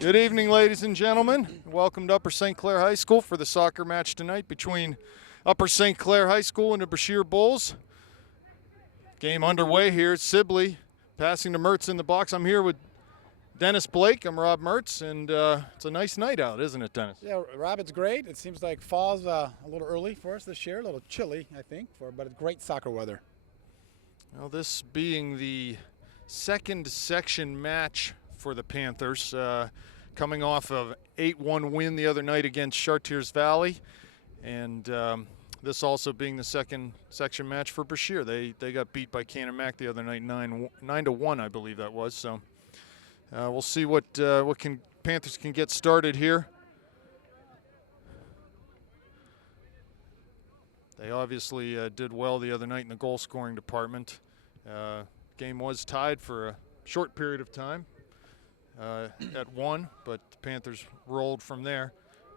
Good evening, ladies and gentlemen. Welcome to Upper St. Clair High School for the soccer match tonight between Upper St. Clair High School and the Brashear Bulls. Game underway here at Sibley, passing to Mertz in the box. I'm here with Dennis Blake. I'm Rob Mertz, and it's a nice night out, isn't it, Dennis? Yeah, Rob, it's great. It seems like fall's a little early for us this year, a little chilly, I think, but it's great soccer weather. Well, this being the second section match for the Panthers, coming off of 8-1 win the other night against Chartiers Valley, and this also being the second section match for Brashear. They got beat by Canamac the other night, 9-1, I believe that was. So we'll see what Panthers can get started here. They obviously did well the other night in the goal scoring department. Game was tied for a short period of time at 1, but the Panthers rolled from there.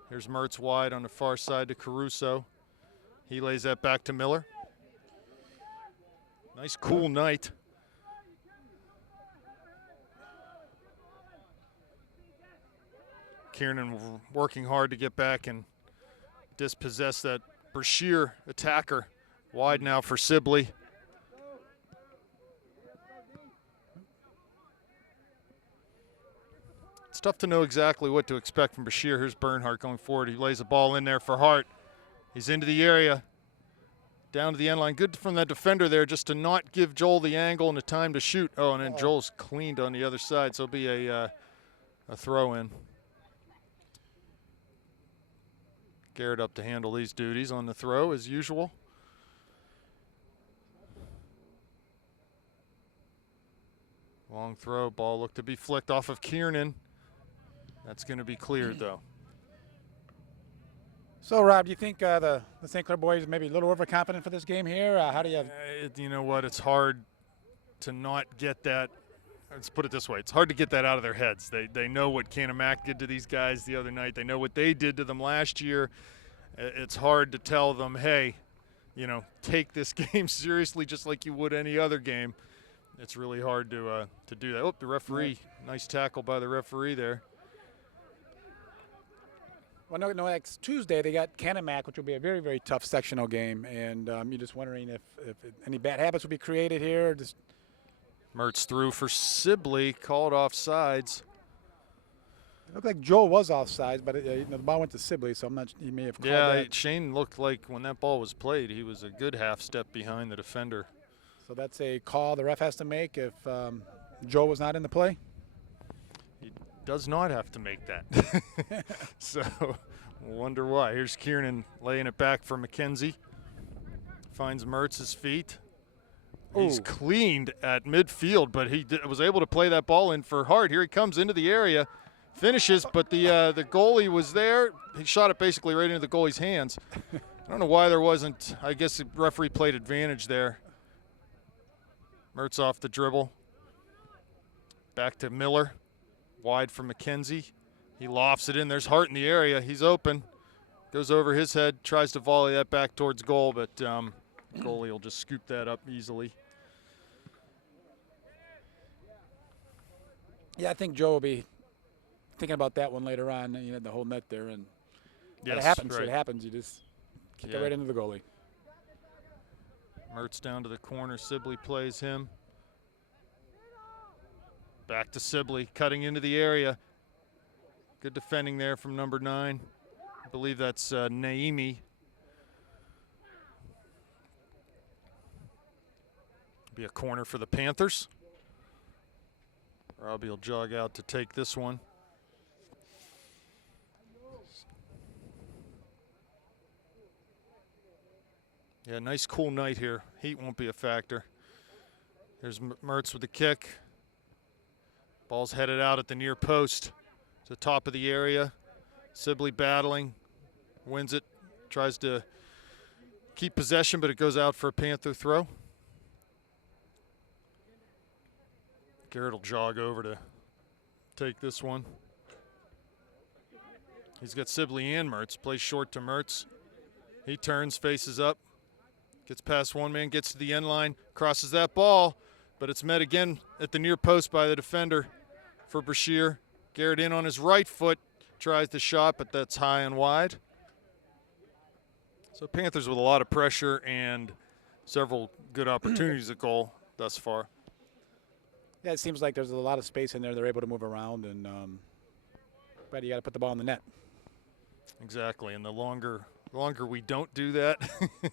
Here's Mertz wide on the far side to Caruso. He lays that back to Miller. Nice cool night. Kiernan working hard to get back and dispossess that Brashear attacker. Wide now for Sibley. It's tough to know exactly what to expect from Brashear. Here's Bernhardt going forward. He lays a ball in there for Hart. He's into the area, down to the end line. Good from that defender there just to not give Joel the angle and the time to shoot. Oh, and then Joel's cleaned on the other side, so it'll be a throw in. Garrett up to handle these duties on the throw as usual. Long throw, ball looked to be flicked off of Kiernan. That's going to be cleared though. So, Rob, do you think the St. Clair boys maybe a little overconfident for this game here? How do you? You know what? It's hard to not get that. Let's put it this way. It's hard to get that out of their heads. They know what Canamac did to these guys the other night. They know what they did to them last year. It's hard to tell them, hey, you know, take this game seriously just like you would any other game. It's really hard to do that. Oh, the referee. Nice tackle by the referee there. Well, no, next Tuesday they got Canamac, which will be a very, very tough sectional game. And you're just wondering if any bad habits will be created here. Just Mertz through for Sibley, called off sides. It looked like Joel was offside, but the ball went to Sibley, so I'm not. He may have called that. Shane looked like when that ball was played, he was a good half step behind the defender. So that's a call the ref has to make if Joel was not in the play. He does not have to make that. So, wonder why. Here's Kiernan laying it back for McKenzie. Finds Mertz's feet. He's cleaned at midfield, but he was able to play that ball in for Hart. Here he comes into the area, finishes, but the goalie was there. He shot it basically right into the goalie's hands. I don't know why there wasn't. I guess the referee played advantage there. Mertz off the dribble. Back to Miller. Wide for McKenzie. He lofts it in. There's Hart in the area. He's open. Goes over his head. Tries to volley that back towards goal, but goalie will just scoop that up easily. Yeah, I think Joe will be thinking about that one later on. You know, the whole net there, and yes, it happens. right. It happens. You just kick it right into the goalie. Mertz down to the corner. Sibley plays him. Back to Sibley, cutting into the area. Good defending there from number 9. I believe that's Naimi. Be a corner for the Panthers. Robbie will jog out to take this one. Yeah, nice cool night here. Heat won't be a factor. There's Mertz with the kick. Ball's headed out at the near post to the top of the area. Sibley battling, wins it, tries to keep possession, but it goes out for a Panther throw. Garrett will jog over to take this one. He's got Sibley and Mertz. Plays short to Mertz. He turns, faces up, gets past one man, gets to the end line, crosses that ball, but it's met again at the near post by the defender for Brashear. Garrett in on his right foot, tries the shot, but that's high and wide. So Panthers with a lot of pressure and several good opportunities at goal thus far. Yeah, it seems like there's a lot of space in there. They're able to move around, and but you got to put the ball in the net. Exactly, and the longer we don't do that, a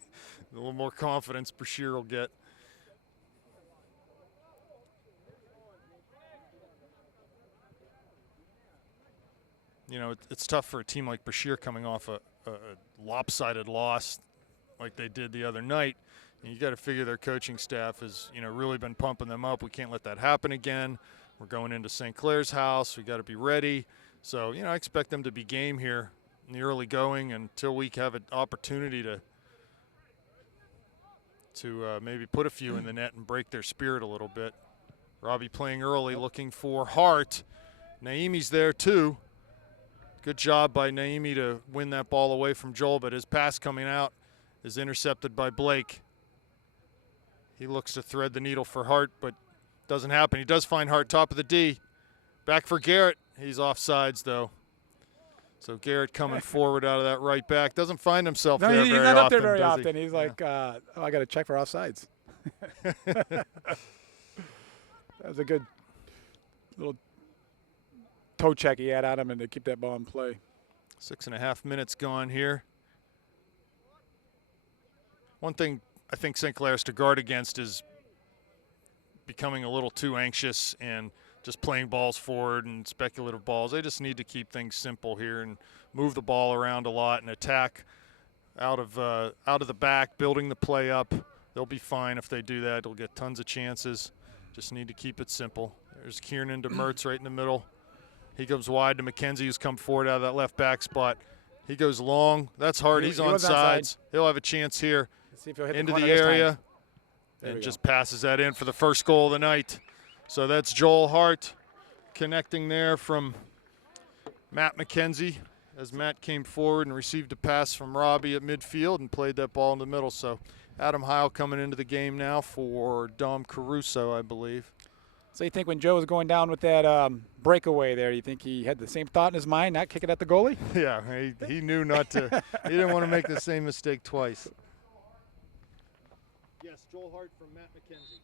little more confidence Brashear will get. You know, it's tough for a team like Brashear coming off a lopsided loss like they did the other night. And you got to figure their coaching staff has, really been pumping them up. We can't let that happen again. We're going into St. Clair's house. We got to be ready. So, I expect them to be game here in the early going until we have an opportunity to maybe put a few in the net and break their spirit a little bit. Robbie playing early, looking for Hart. Naimi's there too. Good job by Naimi to win that ball away from Joel, but his pass coming out is intercepted by Blake. He looks to thread the needle for Hart, but doesn't happen. He does find Hart top of the D. Back for Garrett. He's offsides, though. So Garrett coming forward out of that right back. Doesn't find himself there very often. He's not up there very does often. he? He's like, I got to check for offsides. That was a good little toe check he had on him and to keep that ball in play. 6.5 minutes gone here. One thing I think St. Clair has to guard against is becoming a little too anxious and just playing balls forward and speculative balls. They just need to keep things simple here and move the ball around a lot and attack out of the back, building the play up. They'll be fine if they do that. They'll get tons of chances. Just need to keep it simple. There's Kiernan to Mertz right in the middle. He goes wide to McKenzie, who's come forward out of that left back spot. He goes long. That's hard. He's on sides. He'll have a chance here. See if he'll hit into the the area and just passes that in for the first goal of the night. So that's Joel Hart connecting there from Matt McKenzie as Matt came forward and received a pass from Robbie at midfield and played that ball in the middle. So Adam Heil coming into the game now for Dom Caruso, I believe. So you think when Joe was going down with that breakaway there, you think he had the same thought in his mind, not kick it at the goalie? Yeah, he knew not to. He didn't want to make the same mistake twice. Yes, Joel Hart from Matt McKenzie.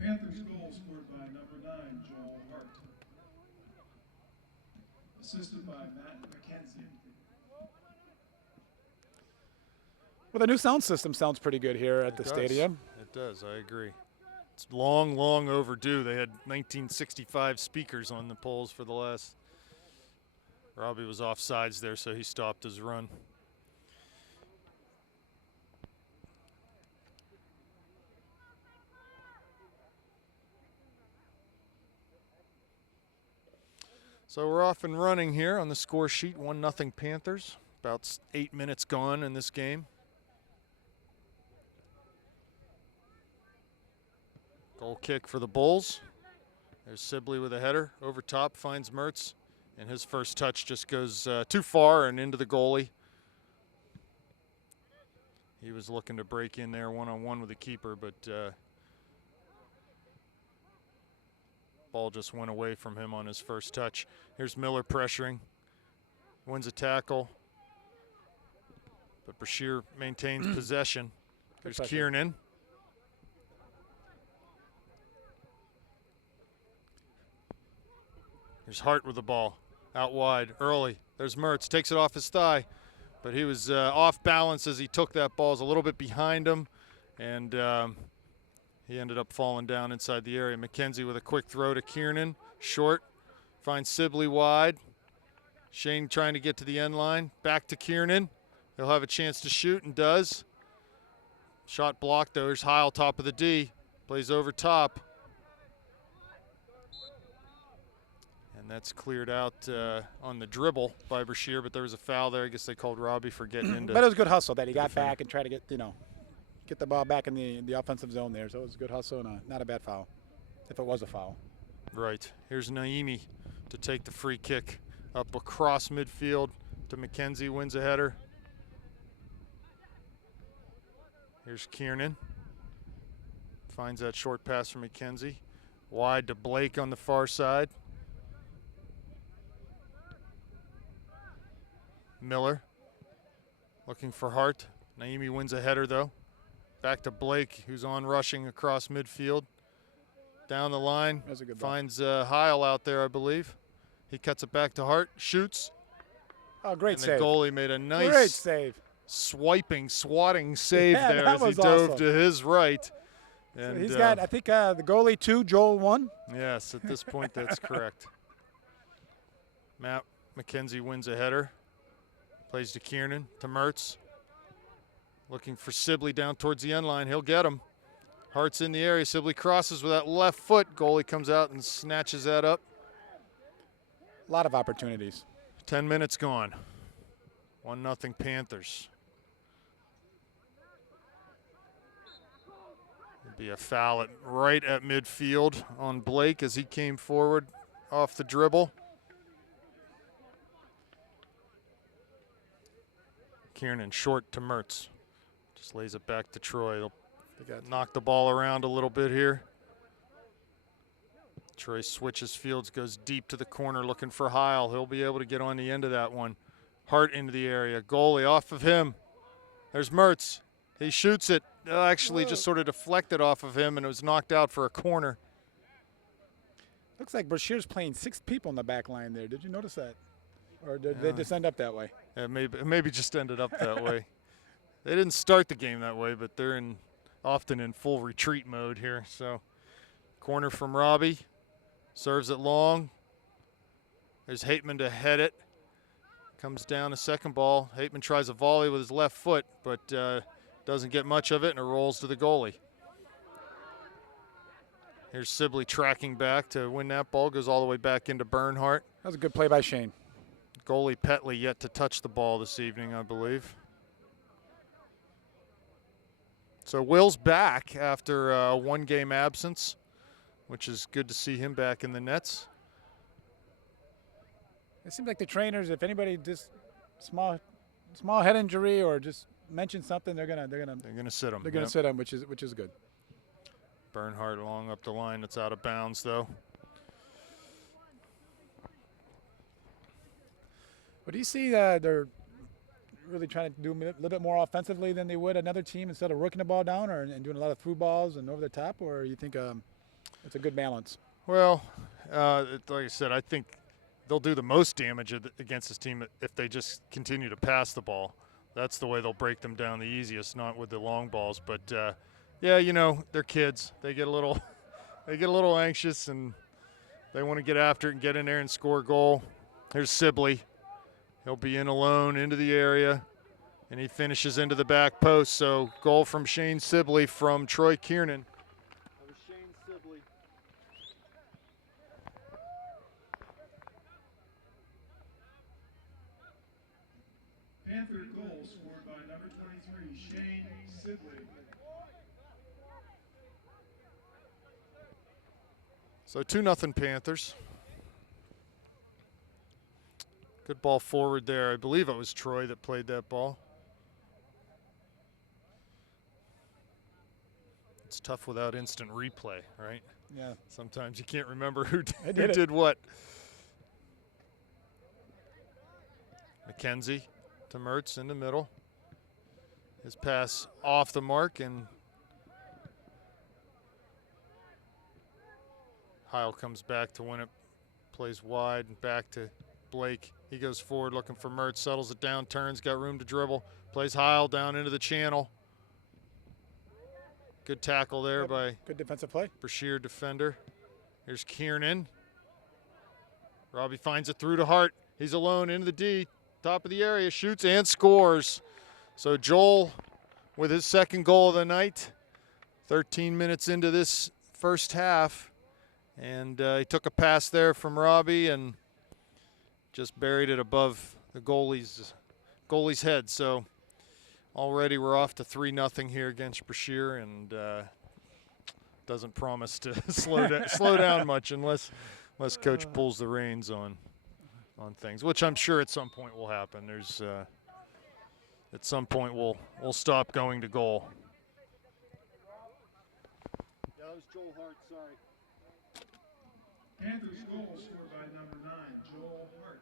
Panthers goal scored by number 9, Joel Hart. Assisted by Matt McKenzie. Well, the new sound system sounds pretty good here at the stadium. It does, I agree. It's long, long overdue. They had 1965 speakers on the poles for the last. Robbie was offsides there, so he stopped his run. So we're off and running here on the score sheet, 1-0 Panthers. About 8 minutes gone in this game. Goal kick for the Bulls. There's Sibley with a header. Over top finds Mertz, and his first touch just goes too far and into the goalie. He was looking to break in there one-on-one with the keeper, but ball just went away from him on his first touch. Here's Miller pressuring. Wins a tackle. But Brashear maintains possession. There's Kiernan. There's Hart with the ball. Out wide, early. There's Mertz, takes it off his thigh. But he was off balance as he took that ball. It was a little bit behind him. And he ended up falling down inside the area. McKenzie with a quick throw to Kiernan. Short. Finds Sibley wide. Shane trying to get to the end line. Back to Kiernan. He'll have a chance to shoot and does. Shot blocked though. There's Heil top of the D. Plays over top. And that's cleared out on the dribble by Brashear, but there was a foul there. I guess they called Robbie for getting into. But it was a good hustle that he got back and tried to get the ball back in the offensive zone there. So it was a good hustle and not a bad foul, if it was a foul. Right. Here's Naimi to take the free kick up across midfield to McKenzie, wins a header. Here's Kiernan. Finds that short pass from McKenzie. Wide to Blake on the far side. Miller looking for Hart. Naimi wins a header though. Back to Blake, who's on rushing across midfield. Down the line, That's a good ball. finds Heil out there, I believe. He cuts it back to Hart, shoots. Oh, great And save. the goalie made a nice Great save. swatting save Yeah, there that as he was dove awesome. to his right. So And he's got, I think, the goalie 2, Joel 1. yes, at this point that's correct. Matt McKenzie wins a header. Plays to Kiernan, to Mertz. Looking for Sibley down towards the end line. He'll get him. Hart's in the area. Sibley crosses with that left foot. Goalie comes out and snatches that up. A lot of opportunities. 10 minutes gone. 1-0 Panthers. It'd be a foul right at midfield on Blake as he came forward off the dribble. Kiernan short to Mertz. Just lays it back to Troy. They'll knock the ball around a little bit here. Troy switches fields, goes deep to the corner looking for Heil. He'll be able to get on the end of that one. Hart into the area. Goalie off of him. There's Mertz. He shoots it. Actually just sort of deflected off of him and it was knocked out for a corner. Looks like Brashear's playing 6 people in the back line there. Did you notice that? Or did they just end up that way? It maybe just ended up that way. They didn't start the game that way, but they're often in full retreat mode here. So corner from Robbie. Serves it long. There's Hateman to head it. Comes down a second ball. Hateman tries a volley with his left foot, but doesn't get much of it, and it rolls to the goalie. Here's Sibley tracking back to win that ball. Goes all the way back into Bernhardt. That was a good play by Shane. Goalie Petley yet to touch the ball this evening, I believe. So Will's back after a 1-game absence, which is good to see him back in the nets. It seems like the trainers, if anybody just small head injury or just mention something, they're gonna sit him. They're gonna sit him, which is good. Bernhardt along up the line. It's out of bounds though. But do you see they're really trying to do a little bit more offensively than they would another team instead of rooking the ball down and doing a lot of through balls and over the top, or you think it's a good balance? Well, like I said, I think they'll do the most damage against this team if they just continue to pass the ball. That's the way they'll break them down the easiest, not with the long balls. But yeah, you know, they're kids. They get a little anxious and they want to get after it and get in there and score a goal. Here's Sibley. He'll be in alone into the area, and he finishes into the back post. So goal from Shane Sibley from Troy Kiernan. That was Shane Sibley. Panther goal scored by number 23, Shane Sibley. So 2-0 Panthers. Good ball forward there. I believe it was Troy that played that ball. It's tough without instant replay, right? Yeah. Sometimes you can't remember who did did what. McKenzie to Mertz in the middle. His pass off the mark, and Heil comes back to win it. Plays wide and back to Blake. He goes forward looking for Mertz, settles it down, turns, got room to dribble. Plays Heil down into the channel. Good tackle there by good defensive play. Brashear defender. Here's Kiernan. Robbie finds it through to Hart. He's alone into the D. Top of the area, shoots and scores. So Joel with his second goal of the night. 13 minutes into this first half. And he took a pass there from Robbie and just buried it above the goalie's head. So already we're off to 3-0 here against Brashear, and doesn't promise to slow down much unless coach pulls the reins on things, which I'm sure at some point will happen. There's at some point we'll stop going to goal. Yeah, that was Joel Hart, sorry. Panthers goal scored by number 9, Joel Hart.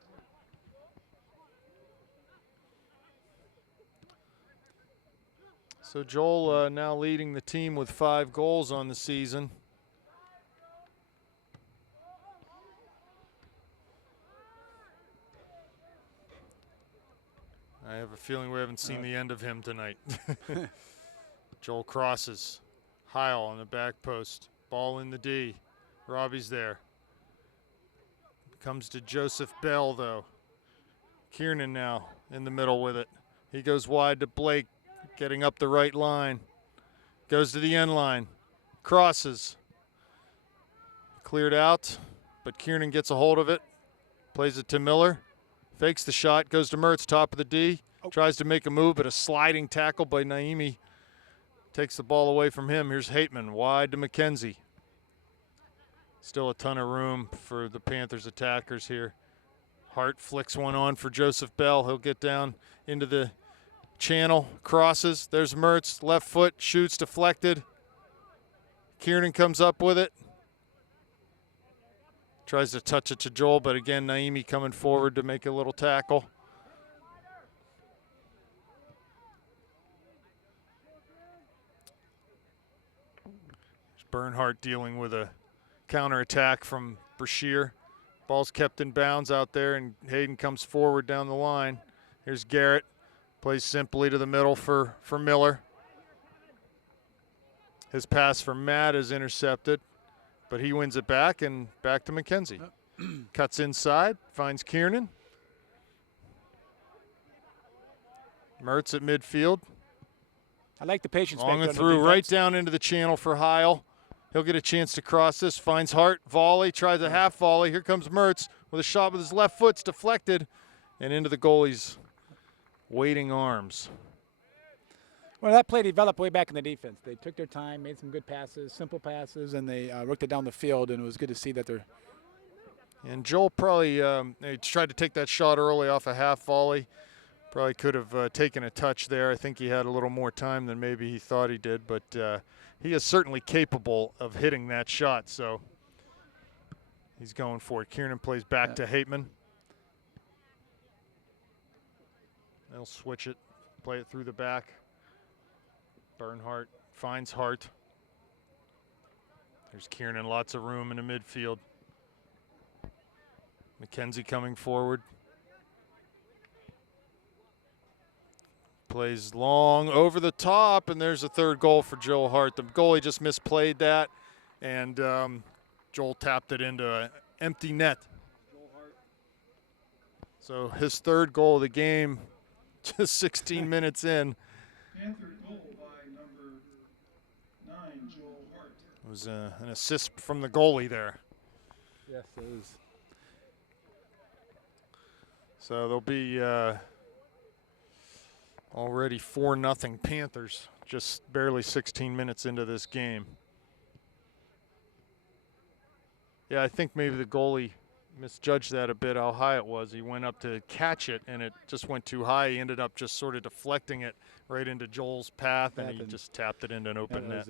So Joel now leading the team with 5 goals on the season. I have a feeling we haven't seen the end of him tonight. Joel crosses. Heil on the back post. Ball in the D. Robbie's there. Comes to Joseph Bell, though. Kiernan now in the middle with it. He goes wide to Blake, getting up the right line. Goes to the end line. Crosses. Cleared out, but Kiernan gets a hold of it. Plays it to Miller. Fakes the shot, goes to Mertz, top of the D. Tries to make a move, but a sliding tackle by Naimi takes the ball away from him. Here's Hateman, wide to McKenzie. Still a ton of room for the Panthers attackers here. Hart flicks one on for Joseph Bell. He'll get down into the channel, crosses. There's Mertz, left foot, shoots, deflected. Kiernan comes up with it. Tries to touch it to Joel, but again, Naimi coming forward to make a little tackle. Bernhardt dealing with a counterattack from Brashear. Ball's kept in bounds out there, and Hayden comes forward down the line. Here's Garrett. Plays simply to the middle for Miller. His pass for Matt is intercepted, but he wins it back, and back to McKenzie. Cuts inside, finds Kiernan. Mertz at midfield. I like the patience. Long and through, right down into the channel for Heil. He'll get a chance to cross this, finds Hart, volley, tries a half volley. Here comes Mertz with a shot with his left foot, it's deflected, and into the goalie's waiting arms. Well, that play developed way back in the defense. They took their time, made some good passes, simple passes, and they worked it down the field, and it was good to see that they're. And Joel probably he tried to take that shot early off a half volley. Probably could have taken a touch there. I think he had a little more time than maybe he thought he did, but he is certainly capable of hitting that shot, so he's going for it. Kiernan plays back to Hateman. They'll switch it, play it through the back. Bernhardt finds Hart. There's Kiernan, lots of room in the midfield. McKenzie coming forward. Plays long over the top, and there's a third goal for Joel Hart. The goalie just misplayed that, and Joel tapped it into an empty net. So his third goal of the game, just 16 minutes in. Panther goal by number 9, Joel Hart. It was an assist from the goalie there. Yes, it was. So there'll be already 4-0 Panthers, just barely 16 minutes into this game. Yeah, I think maybe the goalie misjudged that a bit, how high it was. He went up to catch it, and it just went too high. He ended up just sort of deflecting it right into Joel's path, and he just tapped it into an open net.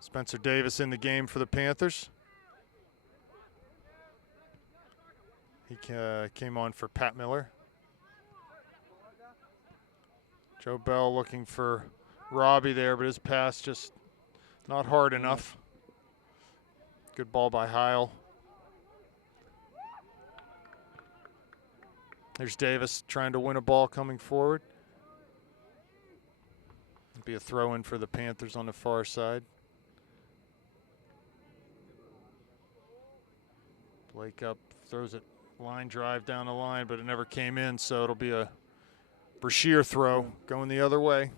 Spencer Davis in the game for the Panthers. He came on for Pat Miller. Joe Bell looking for Robbie there, but his pass just not hard enough. Good ball by Heil. There's Davis trying to win a ball coming forward. It'll be a throw-in for the Panthers on the far side. Blake up, throws it, line drive down the line, but it never came in, so it'll be a Brashear throw going the other way.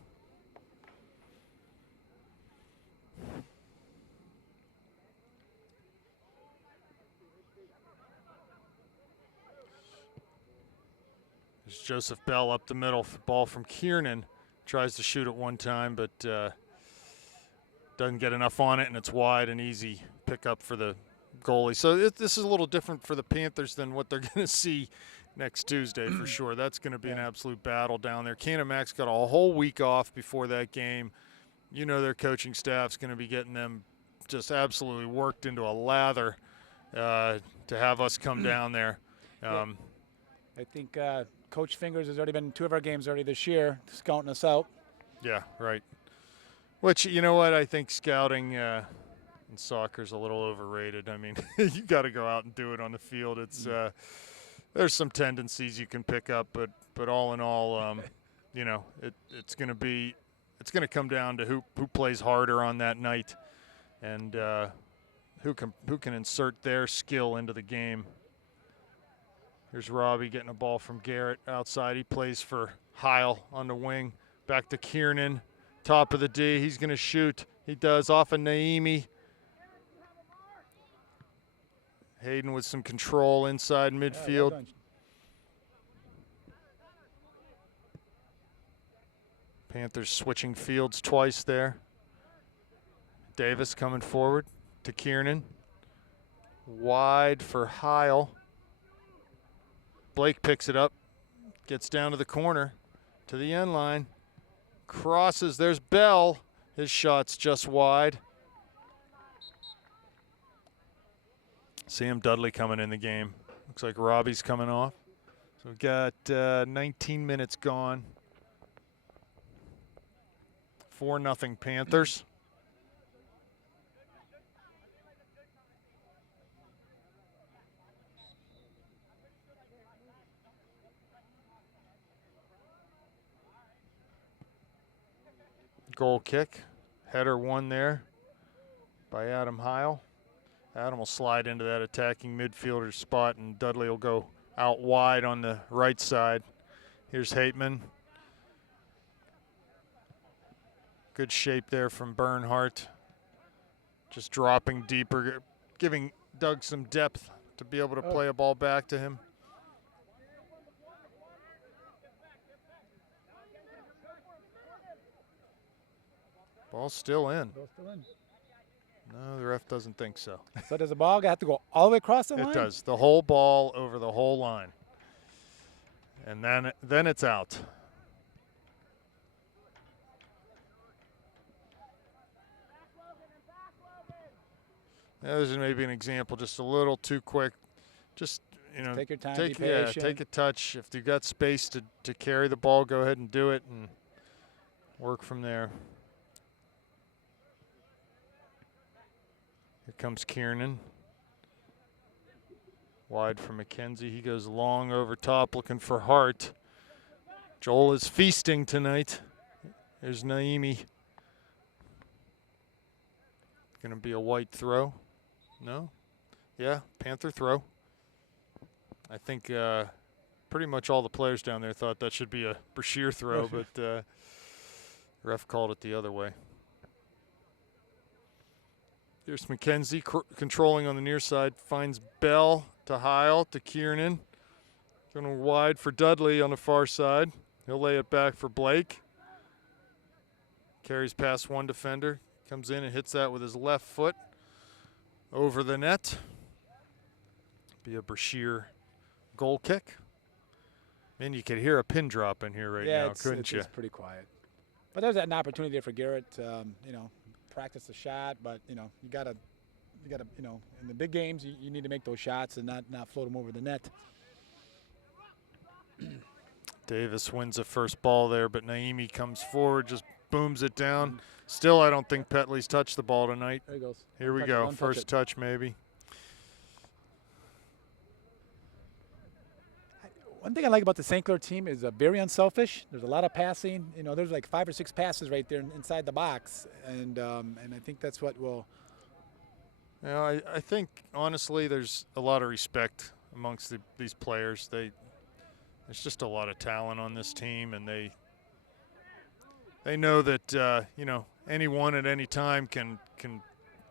There's Joseph Bell up the middle, ball from Kiernan. Tries to shoot it one time, but doesn't get enough on it, and it's wide and easy pickup for the goalie. So this is a little different for the Panthers than what they're going to see next Tuesday for sure. That's going to be an absolute battle down there. Canamax got a whole week off before that game. You know their coaching staff's going to be getting them just absolutely worked into a lather to have us come down there. I think Coach Fingers has already been in 2 of our games already this year, scouting us out. Yeah, right. Which, you know what, I think scouting in soccer is a little overrated. I mean, you got to go out and do it on the field. It's there's some tendencies you can pick up, but all in all, you know, it's going to come down to who plays harder on that night, and who can insert their skill into the game. Here's Robbie getting a ball from Garrett outside. He plays for Heil on the wing. Back to Kiernan, top of the D. He's going to shoot. He does off of Naimi. Hayden with some control inside midfield. Well done. Panthers switching fields twice there. Davis coming forward to Kiernan. Wide for Heil. Blake picks it up, gets down to the corner, to the end line, crosses. There's Bell. His shot's just wide. Sam Dudley coming in the game. Looks like Robbie's coming off. So we've got 19 minutes gone. 4-0 Panthers. Goal kick. Header won there by Adam Heil. Adam will slide into that attacking midfielder spot, and Dudley will go out wide on the right side. Here's Hateman. Good shape there from Bernhardt. Just dropping deeper, giving Doug some depth to be able to play a ball back to him. Ball's still in. No, the ref doesn't think so. So does the ball have to go all the way across the line? It does. The whole ball over the whole line. And then it's out. Yeah, this is maybe an example, just a little too quick. Just, you know, Take your time, be patient. take a touch. If you've got space to carry the ball, go ahead and do it and work from there. Here comes Kiernan. Wide for McKenzie. He goes long over top looking for Hart. Joel is feasting tonight. There's Naimi. Going to be a white throw. No? Yeah, Panther throw. I think pretty much all the players down there thought that should be a Brashear throw, but ref called it the other way. Here's McKenzie controlling on the near side. Finds Bell to Heil to Kiernan. Going wide for Dudley on the far side. He'll lay it back for Blake. Carries past one defender. Comes in and hits that with his left foot over the net. Be a Brashear goal kick. Man, you could hear a pin drop in here right now, couldn't you? It's pretty quiet. But there's an opportunity there for Garrett. You know, practice the shot, but you know, you gotta, you know, in the big games, you need to make those shots and not float them over the net. Davis wins the first ball there, but Naimi comes forward, just booms it down. Still, I don't think Petley's touched the ball tonight. There he goes. Here we go. First touch, maybe. One thing I like about the St. Clair team is very unselfish. There's a lot of passing. You know, there's like 5 or 6 passes right there inside the box, and I think that's what will. You know, I think honestly, there's a lot of respect amongst these players. There's just a lot of talent on this team, and they know that you know, anyone at any time can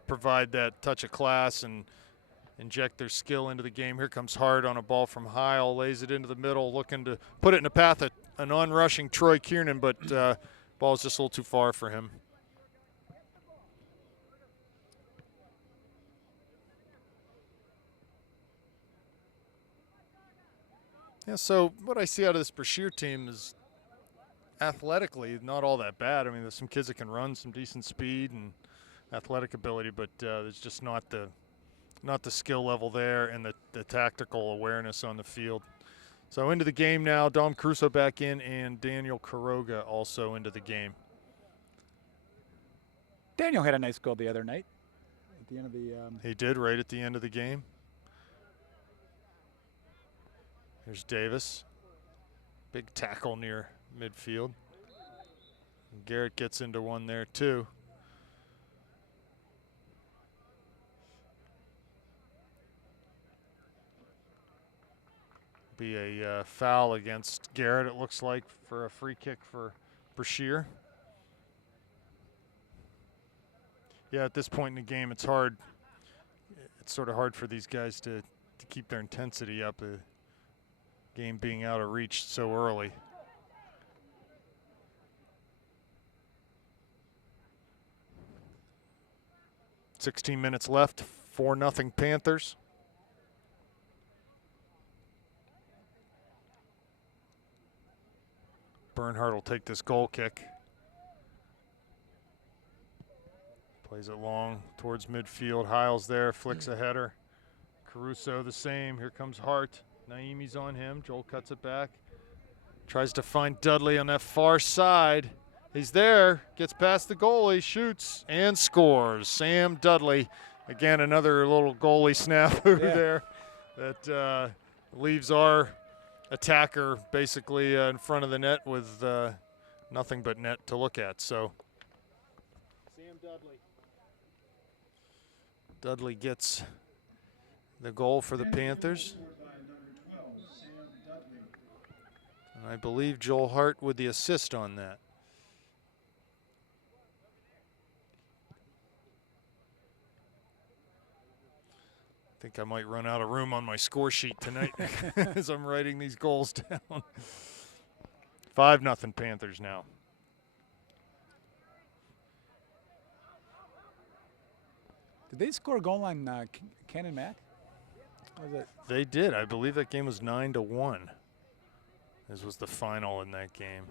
provide that touch of class and inject their skill into the game. Here comes Hart on a ball from Heil, lays it into the middle, looking to put it in the path of an on-rushing Troy Kiernan, but ball's just a little too far for him. Yeah, so what I see out of this Brashear team is athletically not all that bad. I mean, there's some kids that can run, some decent speed and athletic ability, but there's just not the not the skill level there and the tactical awareness on the field. So into the game now, Dom Caruso back in and Daniel Quiroga also into the game. Daniel had a nice goal the other night at the end of the. He did right at the end of the game. Here's Davis. Big tackle near midfield. And Garrett gets into one there too. Be a foul against Garrett, it looks like, for a free kick for Brashear. Yeah, at this point in the game, it's hard. It's sort of hard for these guys to keep their intensity up. The game being out of reach so early. "16 minutes left, 4-0 Panthers. Bernhardt will take this goal kick. Plays it long towards midfield. Hiles there, flicks a header. Caruso the same. Here comes Hart. Naimi's on him. Joel cuts it back. Tries to find Dudley on that far side. He's there. Gets past the goalie, shoots, and scores. Sam Dudley. Again, another little goalie snafu there that leaves our attacker basically in front of the net with nothing but net to look at. So Sam Dudley. Dudley gets the goal for the Panthers. Scored by number 12, Sam Dudley. And I believe Joel Hart with the assist on that. I think I might run out of room on my score sheet tonight as I'm writing these goals down. 5-0 Panthers now. Did they score a goal on Cannon Mac? Was it? They did. I believe that game was 9-1. This was the final in that game.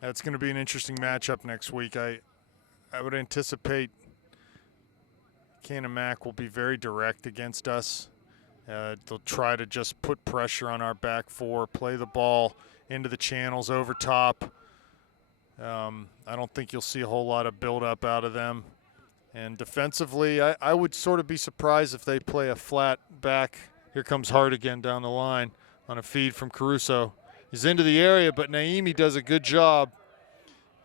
That's going to be an interesting matchup next week. I would anticipate Cannon Mac will be very direct against us. They'll try to just put pressure on our back four, play the ball into the channels over top. I don't think you'll see a whole lot of build-up out of them. And defensively, I would sort of be surprised if they play a flat back. Here comes Hart again down the line on a feed from Caruso. He's into the area, but Naimi does a good job,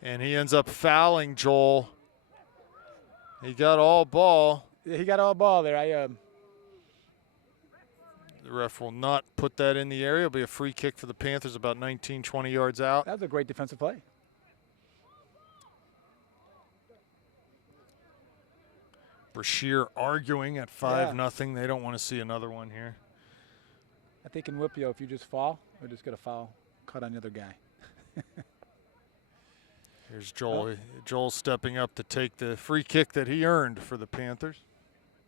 and he ends up fouling Joel. He got all ball. Yeah, he got all ball there. The ref will not put that in the area. It'll be a free kick for the Panthers about 19, 20 yards out. That was a great defensive play. Brashear arguing at 5-0. They don't want to see another one here. I think in Whippio, if you just fall, we're just going to foul, cut on the other guy. Here's Joel. Joel stepping up to take the free kick that he earned for the Panthers.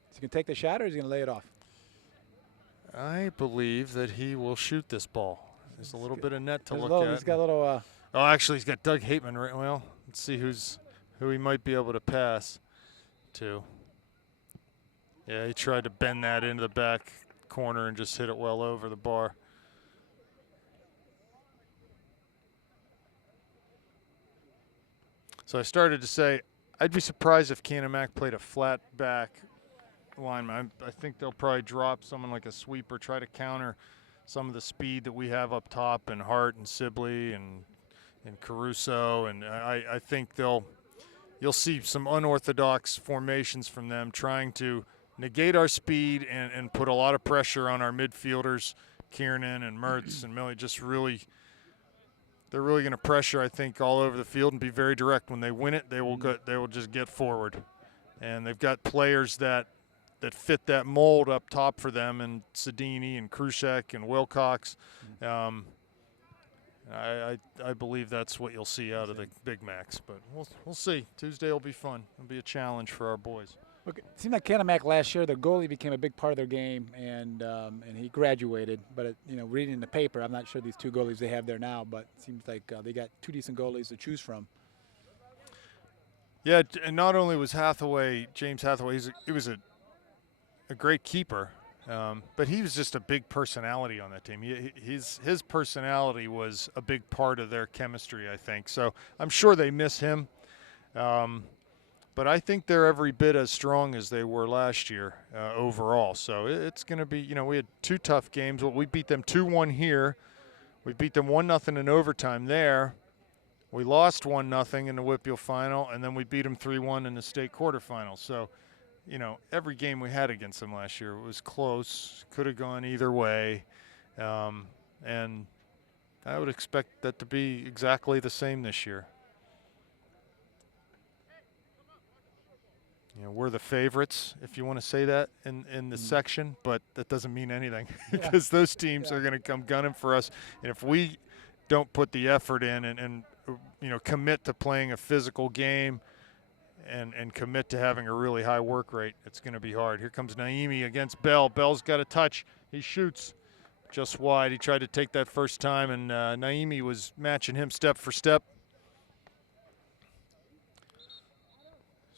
Is he going to take the shot or is he going to lay it off? I believe that he will shoot this ball. There's a little bit of net to There's look a little, at. he's got a little. Oh, actually, he's got Doug Hateman right. Well, let's see who he might be able to pass to. Yeah, he tried to bend that into the back corner and just hit it well over the bar. So I started to say, I'd be surprised if Cannon Mac played a flat back lineman. I think they'll probably drop someone like a sweeper, try to counter some of the speed that we have up top, and Hart and Sibley and Caruso, and I think you'll see some unorthodox formations from them trying to negate our speed and put a lot of pressure on our midfielders, Kiernan and Mertz and Millie. They're really going to pressure, I think, all over the field and be very direct. When they win it, they will just get forward, and they've got players that fit that mold up top for them, and Sedini and Krushek and Wilcox. I believe that's what you'll see out of the Big Macs, but we'll see. Tuesday will be fun. It'll be a challenge for our boys. Look, it seemed like Calumet last year, the goalie became a big part of their game, and he graduated. But reading in the paper, I'm not sure these two goalies they have there now, but it seems like they got two decent goalies to choose from. Yeah, and not only was James Hathaway, he was a great keeper, but he was just a big personality on that team. His personality was a big part of their chemistry, I think. So I'm sure they miss him. But I think they're every bit as strong as they were last year overall. So it's going to be, we had two tough games. Well, we beat them 2-1 here. We beat them 1-0 in overtime there. We lost 1-0 in the Whitfield final, and then we beat them 3-1 in the state quarterfinals. So, every game we had against them last year was close, could have gone either way. And I would expect that to be exactly the same this year. We're the favorites, if you want to say that, in the section, but that doesn't mean anything because those teams are going to come gunning for us. And if we don't put the effort in and commit to playing a physical game and commit to having a really high work rate, it's going to be hard. Here comes Naimi against Bell. Bell's got a touch. He shoots just wide. He tried to take that first time, and Naimi was matching him step for step.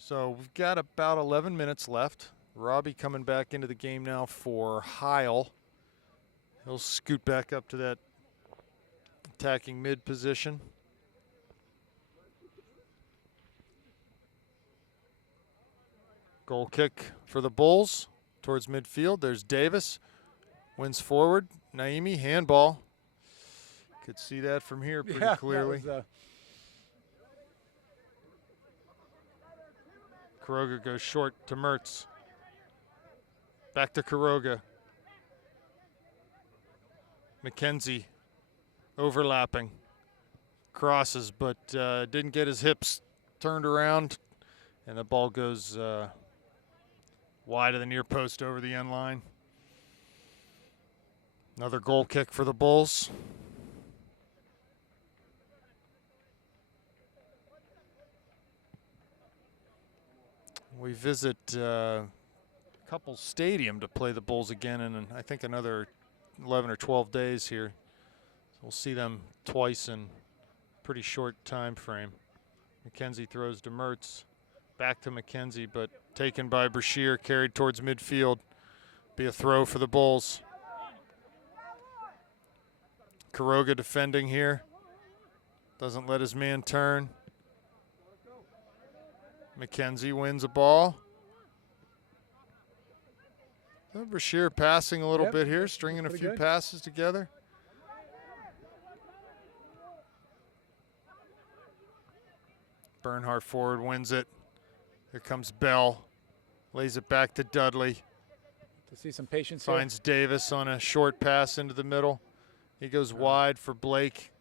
So we've got about 11 minutes left. Robbie coming back into the game now for Heil. He'll scoot back up to that attacking mid position. Goal kick for the Bulls towards midfield. There's Davis. Wins forward. Naimi, handball. Could see that from here pretty clearly. Kuroga goes short to Mertz. Back to Kuroga. McKenzie overlapping. Crosses, but didn't get his hips turned around. And the ball goes wide of the near post over the end line. Another goal kick for the Bulls. We visit Couple Stadium to play the Bulls again in, I think, another 11 or 12 days here. So we'll see them twice in a pretty short time frame. McKenzie throws to Mertz. Back to McKenzie, but taken by Brashear, carried towards midfield. Be a throw for the Bulls. Kuroga defending here. Doesn't let his man turn. McKenzie wins a ball. Brashear passing a little bit here, stringing a few passes together. Bernhardt forward wins it. Here comes Bell. Lays it back to Dudley. To see some patience Finds Davis on a short pass into the middle. He goes wide for Blake.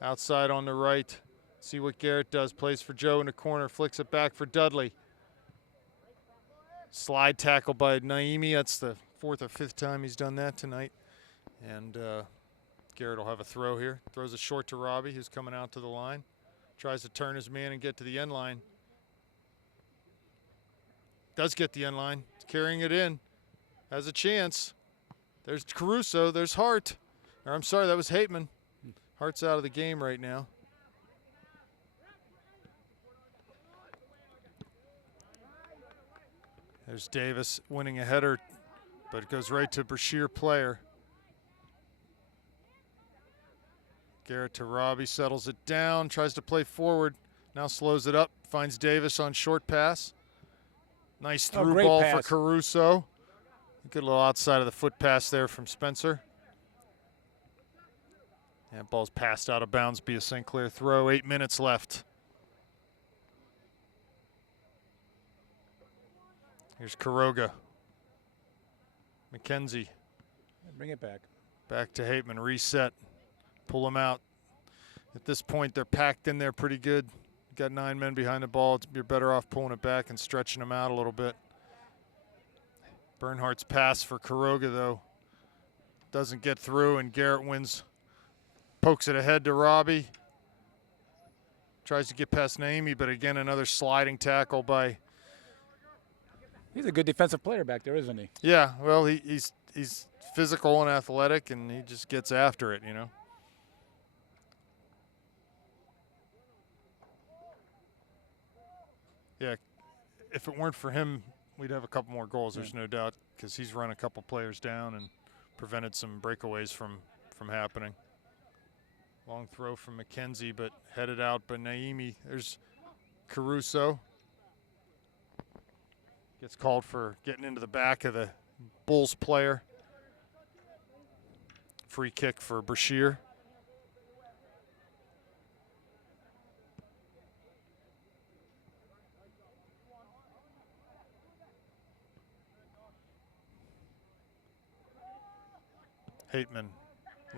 Outside on the right. See what Garrett does. Plays for Joe in the corner. Flicks it back for Dudley. Slide tackle by Naimi. That's the fourth or fifth time he's done that tonight. And Garrett will have a throw here. Throws it short to Robbie, who's coming out to the line. Tries to turn his man and get to the end line. Does get the end line. He's carrying it in. Has a chance. There's Caruso. There's Hart. Or I'm sorry, that was Hateman. Hart's out of the game right now. There's Davis winning a header, but it goes right to Brashear player. Garrett to Robbie, settles it down, tries to play forward, now slows it up, finds Davis on short pass. Nice through ball pass for Caruso. Good little outside of the foot pass there from Spencer. Yeah, ball's passed out of bounds, be a St. Clair throw, 8 minutes left. Here's Kuroga. McKenzie. Bring it back. Back to Hateman, reset. Pull them out. At this point, they're packed in there pretty good. Got 9 men behind the ball. You're better off pulling it back and stretching them out a little bit. Bernhardt's pass for Kuroga, though, doesn't get through, and Garrett wins. Pokes it ahead to Robbie. Tries to get past Naimi, but again, another sliding tackle by He's a good defensive player back there, isn't he? Yeah, well, he's physical and athletic, and he just gets after it, you know. Yeah, if it weren't for him, we'd have a couple more goals. There's no doubt, because he's run a couple players down and prevented some breakaways from happening. Long throw from McKenzie, but headed out by Naimi. There's Caruso. Gets called for getting into the back of the Bulls player. Free kick for Brashear. Hateman,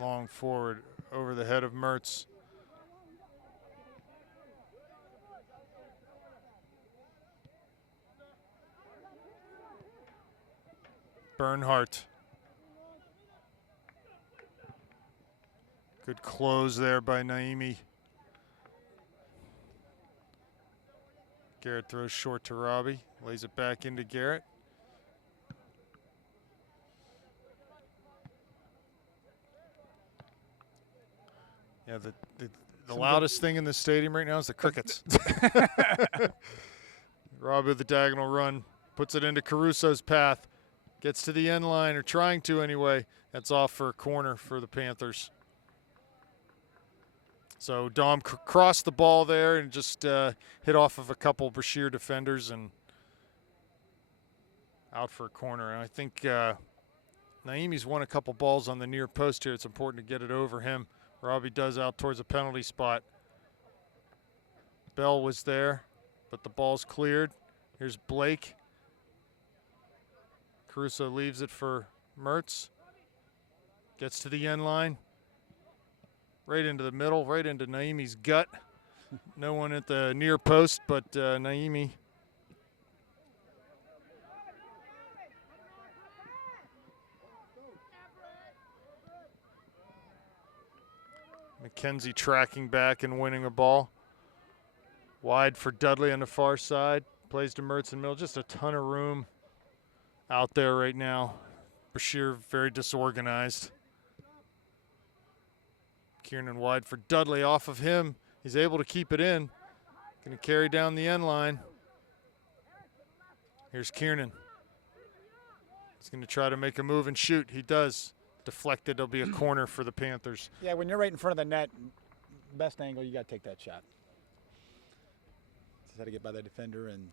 long forward over the head of Mertz. Bernhardt. Good close there by Naimi. Garrett throws short to Robbie. Lays it back into Garrett. Yeah, the loudest thing in the stadium right now is the crickets. Robbie with the diagonal run. Puts it into Caruso's path. Gets to the end line, or trying to anyway. That's off for a corner for the Panthers. So Dom crossed the ball there and just hit off of a couple Brashear defenders and out for a corner. And I think Naimi's won a couple balls on the near post here. It's important to get it over him. Robbie does out towards the penalty spot. Bell was there, but the ball's cleared. Here's Blake. Caruso leaves it for Mertz. Gets to the end line. Right into the middle, right into Naimi's gut. No one at the near post, but Naimi. McKenzie tracking back and winning a ball. Wide for Dudley on the far side. Plays to Mertz in the middle. Just a ton of room out there right now. Brashear very disorganized. Kiernan wide for Dudley, off of him. He's able to keep it in. Going to carry down the end line. Here's Kiernan. He's going to try to make a move and shoot. He does. Deflected. It'll be a corner for the Panthers. Yeah, when you're right in front of the net, best angle, you got to take that shot. Just had to get by the defender, and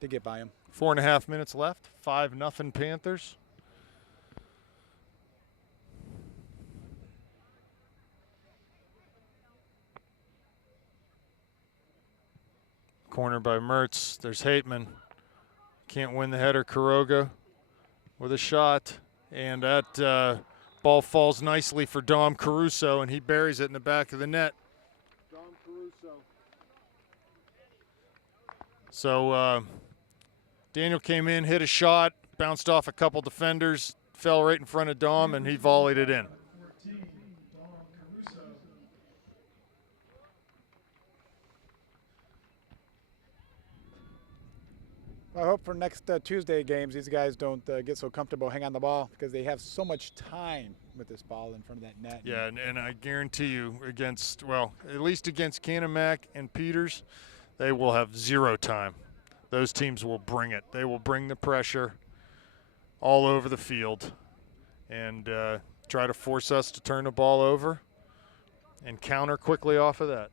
did get by him. 4.5 minutes left. 5-0 Panthers. Corner by Mertz. There's Hateman. Can't win the header. Quiroga with a shot. And that ball falls nicely for Dom Caruso, and he buries it in the back of the net. Dom Caruso. So Daniel came in, hit a shot, bounced off a couple defenders, fell right in front of Dom, and he volleyed it in. 14, Dom Caruso. I hope for next Tuesday games, these guys don't get so comfortable hanging on the ball because they have so much time with this ball in front of that net. Yeah, and I guarantee you against, well, at least against Canamac and Peters, they will have zero time. Those teams will bring it. They will bring the pressure all over the field and try to force us to turn the ball over and counter quickly off of that.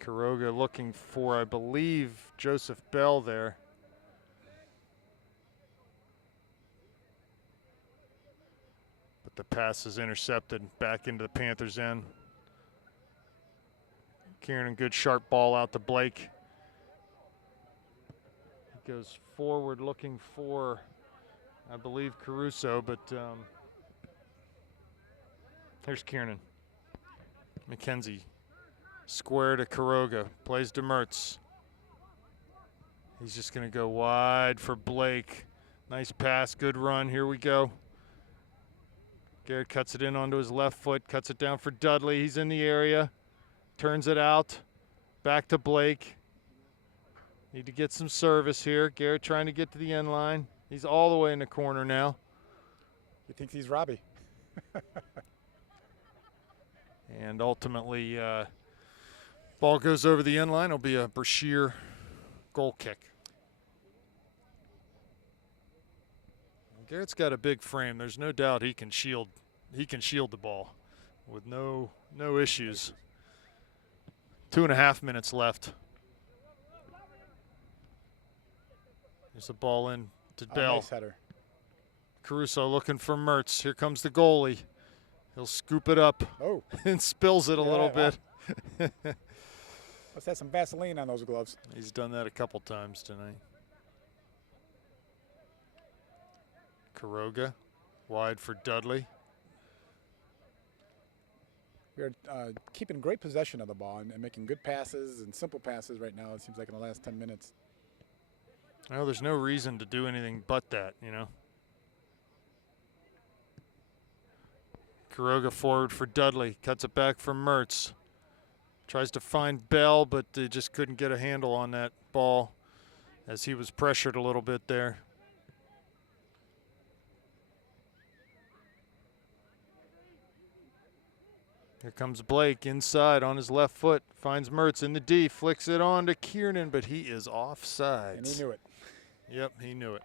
Quiroga looking for, I believe, Joseph Bell there. But the pass is intercepted back into the Panthers' end. Kieran, good sharp ball out to Blake. He goes forward looking for, I believe, Caruso, but here's Kiernan. McKenzie. Square to Quiroga, plays to Mertz. He's just going to go wide for Blake. Nice pass, good run, here we go. Garrett cuts it in onto his left foot, cuts it down for Dudley, he's in the area. turns it out. Back to Blake. Need to get some service here. Garrett trying to get to the end line. He's all the way in the corner now. He thinks he's Robbie. And ultimately, ball goes over the end line. It'll be a Brashear goal kick. Garrett's got a big frame. There's no doubt he can shield the ball with no issues. 2.5 minutes left. There's a ball in to Bell. Nice header. Caruso looking for Mertz. Here comes the goalie. He'll scoop it up Oh, and spills it a little wow. bit. Let's have some Vaseline on those gloves. He's done that a couple times tonight. Quiroga wide for Dudley. We're keeping great possession of the ball and making good passes and simple passes right now, it seems like, in the last 10 minutes. Well, there's no reason to do anything but that, you know. Quiroga forward for Dudley. Cuts it back from Mertz. Tries to find Bell, but they just couldn't get a handle on that ball as he was pressured a little bit there. Here comes Blake inside on his left foot. Finds Mertz in the D. Flicks it on to Kiernan, but he is offside. And he knew it. Yep, he knew it.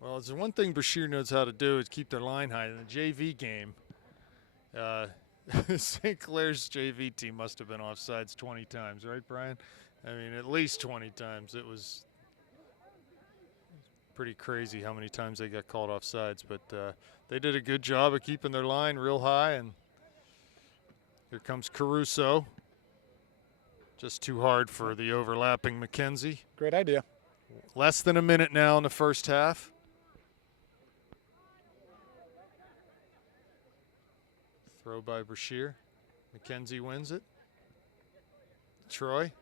Well, it's one thing Brashear knows how to do is keep their line high. In the JV game, St. Clair's JV team must have been offsides 20 times, right, Brian? I mean, at least 20 times. It was pretty crazy how many times they got called offsides, but they did a good job of keeping their line real high. And here comes Caruso. Just too hard for the overlapping McKenzie. Great idea. Less than a minute now in the first half. Throw by Brashear. McKenzie wins it. Troy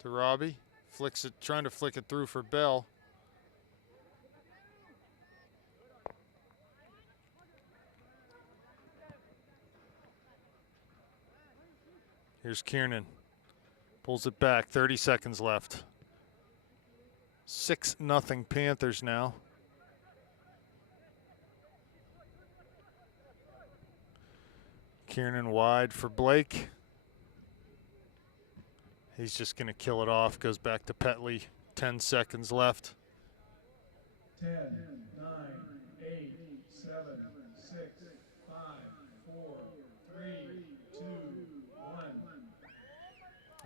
to Robbie. Flicks it, trying to flick it through for Bell. Here's Kiernan. Pulls it back, 30 seconds left. 6-0 Panthers now. Kiernan wide for Blake. He's just going to kill it off. Goes back to Petley. 10 seconds left. 10, 9, 8, 7, 6, 5, 4, 3, 2, 1.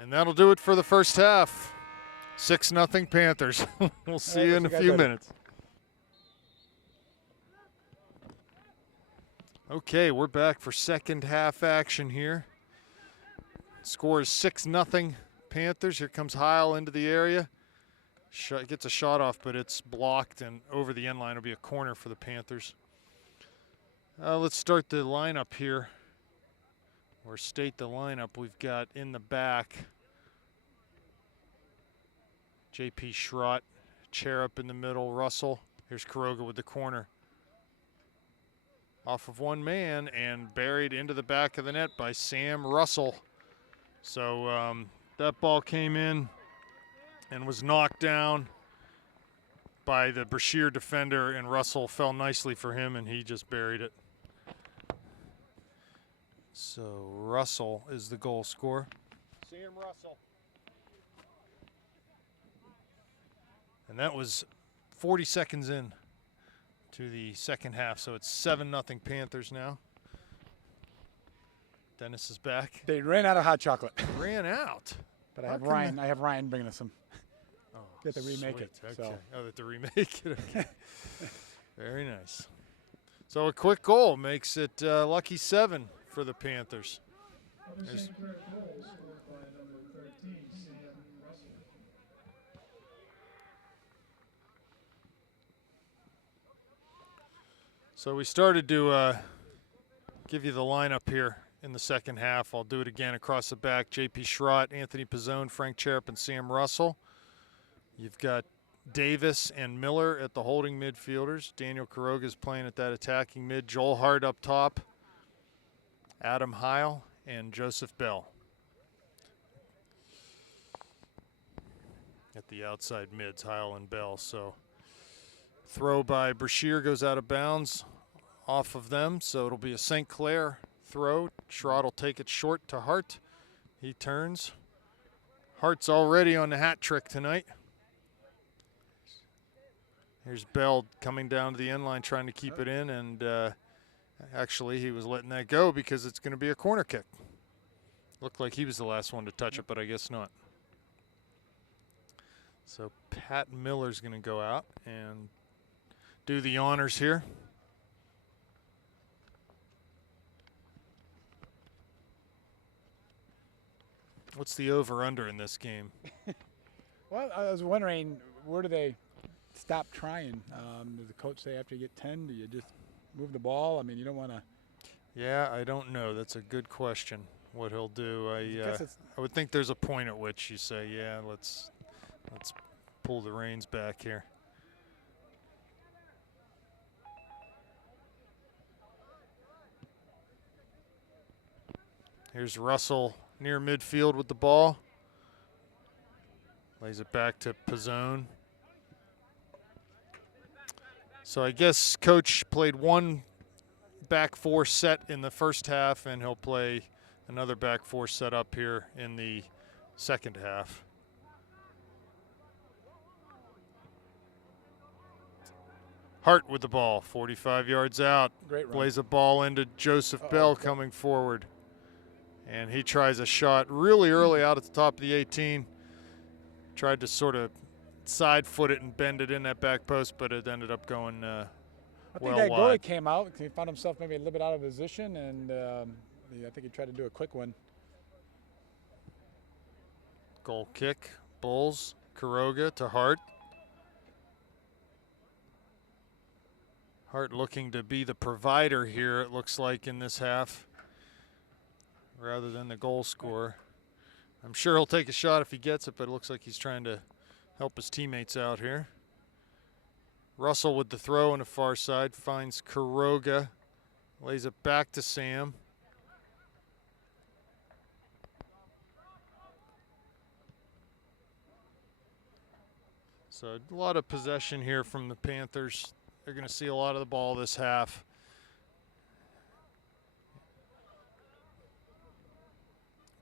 And that'll do it for the first half. 6-0 Panthers. We'll see you in a few minutes. Okay, we're back for second half action here. Score is 6-0 Panthers. Here comes Heil into the area. Gets a shot off, but it's blocked, and over the end line will be a corner for the Panthers. Let's start the lineup here, or state the lineup. We've got in the back J.P. Schrott, Cherub in the middle, Russell. Here's Quiroga with the corner. Off of one man and buried into the back of the net by Sam Russell. So that ball came in and was knocked down by the Brashear defender, and Russell fell nicely for him, and he just buried it. So Russell is the goal scorer. Sam Russell. And that was 40 seconds in to the second half, so it's 7-0 Panthers now. Dennis is back. They ran out of hot chocolate. Ran out. But I How have come Ryan. I have Ryan bringing us some. Oh, You have to remake sweet. it, Okay. so. Oh, that to remake it. Okay. Very nice. So a quick goal makes it lucky 7 for the Panthers. Other St. Clair goals scored by number 13, Sam Russell. So we started to give you the lineup here in the second half. I'll do it again across the back. J.P. Schrott, Anthony Pizzone, Frank Cherub, and Sam Russell. You've got Davis and Miller at the holding midfielders. Daniel Quiroga is playing at that attacking mid. Joel Hart up top. Adam Heil and Joseph Bell. At the outside mids, Heil and Bell. So throw by Brashear goes out of bounds off of them. So it'll be a St. Clair throw. Schrott will take it short to Hart. He turns. Hart's already on the hat trick tonight. Here's Bell coming down to the end line trying to keep it in, and actually he was letting that go because it's going to be a corner kick. Looked like he was the last one to touch it, but I guess not. So Pat Miller's going to go out and do the honors here. What's the over-under in this game? Well, I was wondering, where do they stop trying? Does the coach say after you get 10, do you just move the ball? I mean, you don't want to. Yeah, I don't know. That's a good question. What he'll do, I would think there's a point at which you say, yeah, let's pull the reins back here. Here's Russell near midfield with the ball. Lays it back to Pizzone. So I guess Coach played one back four set in the first half, and he'll play another back four set up here in the second half. Hart with the ball, 45 yards out. Great run. Plays a ball into Joseph Bell coming forward. And he tries a shot really early out at the top of the 18. Tried to sort of side foot it and bend it in that back post, but it ended up going I well think that wide. goalie came out. He found himself maybe a little bit out of position, and I think he tried to do a quick one. Goal kick, Bulls, Kuroga to Hart. Hart looking to be the provider here, it looks like, in this half, rather than the goal scorer. I'm sure he'll take a shot if he gets it, but it looks like he's trying to help his teammates out here. Russell with the throw on the far side, finds Kuroga, lays it back to Sam. So a lot of possession here from the Panthers. They're going to see a lot of the ball this half.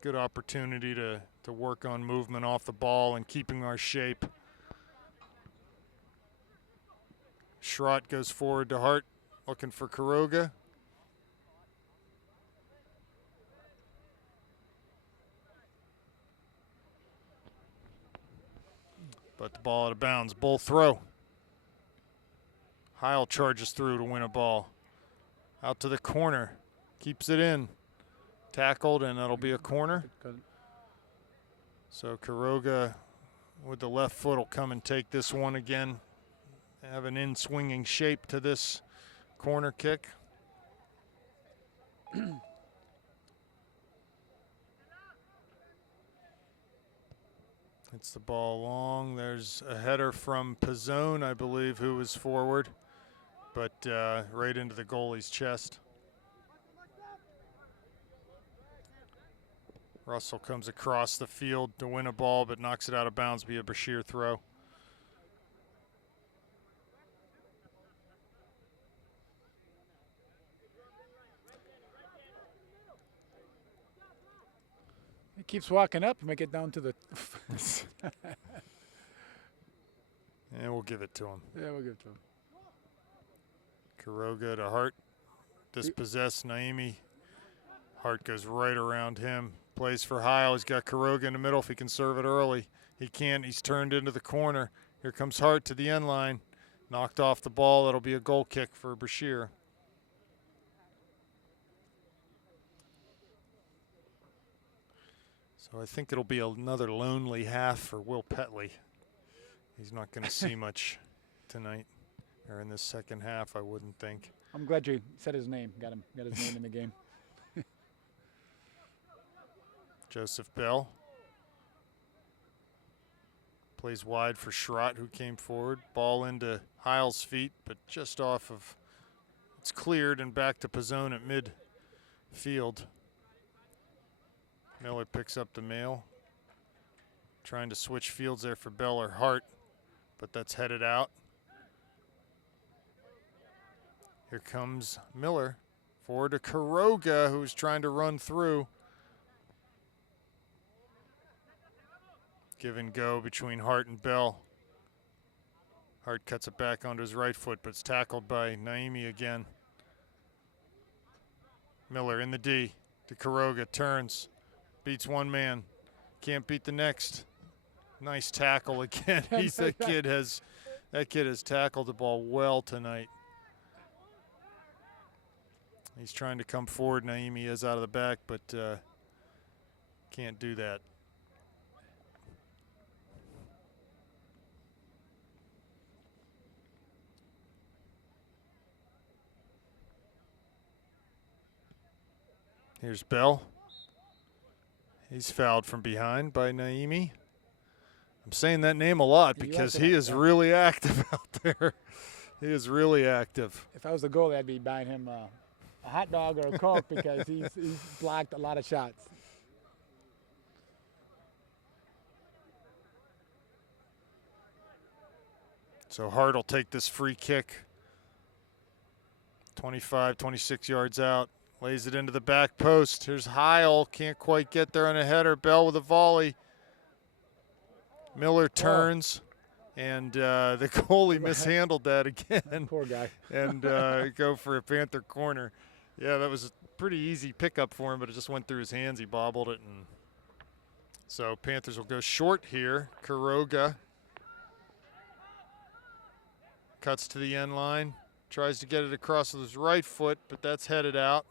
Good opportunity to work on movement off the ball and keeping our shape. Schrott goes forward to Hart, looking for Kuroga. But the ball out of bounds. Bull throw. Heil charges through to win a ball. Out to the corner. Keeps it in. Tackled, and that'll be a corner. So Kuroga with the left foot will come and take this one again. Have an in-swinging shape to this corner kick. Hits the ball long. There's a header from Pizzone, I believe, who was forward, but right into the goalie's chest. Russell comes across the field to win a ball, but knocks it out of bounds via Brashear throw. He keeps walking up and make it down to the. And we'll give it to him. Yeah, we'll give it to him. Kuroga to Hart. Dispossessed Naimi. Hart goes right around him. Plays for Heil. He's got Kuroga in the middle if he can serve it early. He can't. He's turned into the corner. Here comes Hart to the end line. Knocked off the ball. That'll be a goal kick for Brashear. So I think it'll be another lonely half for Will Petley. He's not going to see much tonight, or in this second half, I wouldn't think. I'm glad you said his name. Got his name in the game. Joseph Bell plays wide for Schrott, who came forward. Ball into Heil's feet, but just off of. It's cleared and back to Pizzone at field. Miller picks up the mail. Trying to switch fields there for Bell or Hart, but that's headed out. Here comes Miller. Forward to Kuroga, who's trying to run through. Give and go between Hart and Bell. Hart cuts it back onto his right foot, but it's tackled by Naimi again. Miller in the D to Kuroga, turns, beats one man, can't beat the next. Nice tackle again. That kid has tackled the ball well tonight. He's trying to come forward. Naimi is out of the back, but can't do that. Here's Bell. He's fouled from behind by Naimi. I'm saying that name a lot because he is really active out there. He is really active. If I was the goalie, I'd be buying him a hot dog or a Coke because he's blocked a lot of shots. So Hart will take this free kick. 25, 26 yards out. Lays it into the back post. Here's Heil. Can't quite get there on a header. Bell with a volley. Miller turns, and the goalie mishandled that again. Poor guy. And go for a Panther corner. Yeah, that was a pretty easy pickup for him, but it just went through his hands. He bobbled it. And so Panthers will go short here. Kuroga cuts to the end line. Tries to get it across with his right foot, but that's headed out.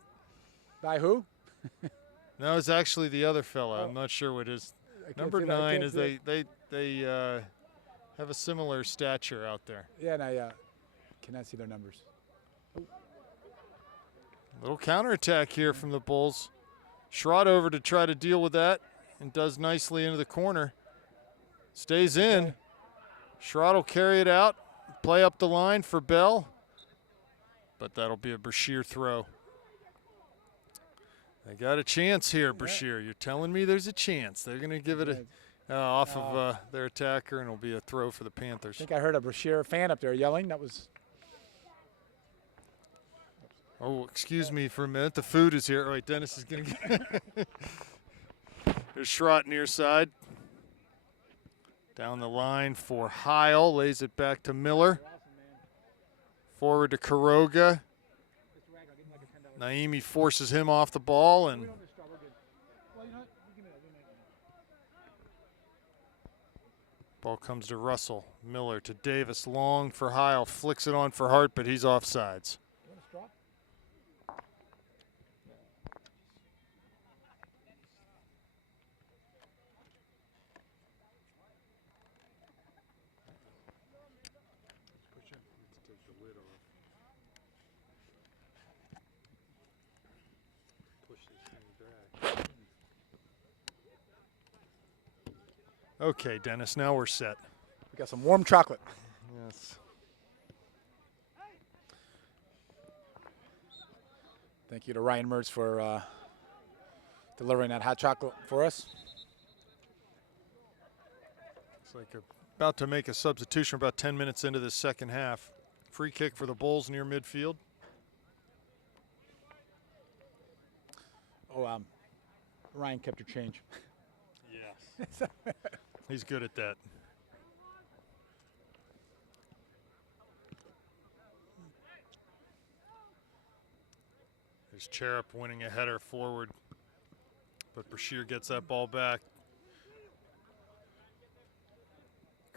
By who? No, it's actually the other fella. I'm not sure what his number 9 is. They have a similar stature out there. Yeah, and I cannot see their numbers. Little counterattack here from the Bulls. Schrott over to try to deal with that and does nicely into the corner. Stays in. Schrott will carry it out, play up the line for Bell, but that'll be a Brashear throw. They got a chance here, Brashear. You're telling me there's a chance. They're going to give it off of their attacker, and it'll be a throw for the Panthers. I think I heard a Brashear fan up there yelling. That was. Oh, excuse me for a minute. The food is here. All right, Dennis is going to get. There's Schrott near side. Down the line for Heil. Lays it back to Miller. Forward to Kuroga. Naimi forces him off the ball, and ball comes to Russell. Miller to Davis. Long for Heil. Flicks it on for Hart, but he's offsides. Okay, Dennis, now we're set. We got some warm chocolate. Yes. Thank you to Ryan Mertz for delivering that hot chocolate for us. It's like about to make a substitution about 10 minutes into the second half. Free kick for the Bulls near midfield. Oh, Ryan kept your change. Yes. He's good at that. There's Cherub winning a header forward, but Brashear gets that ball back.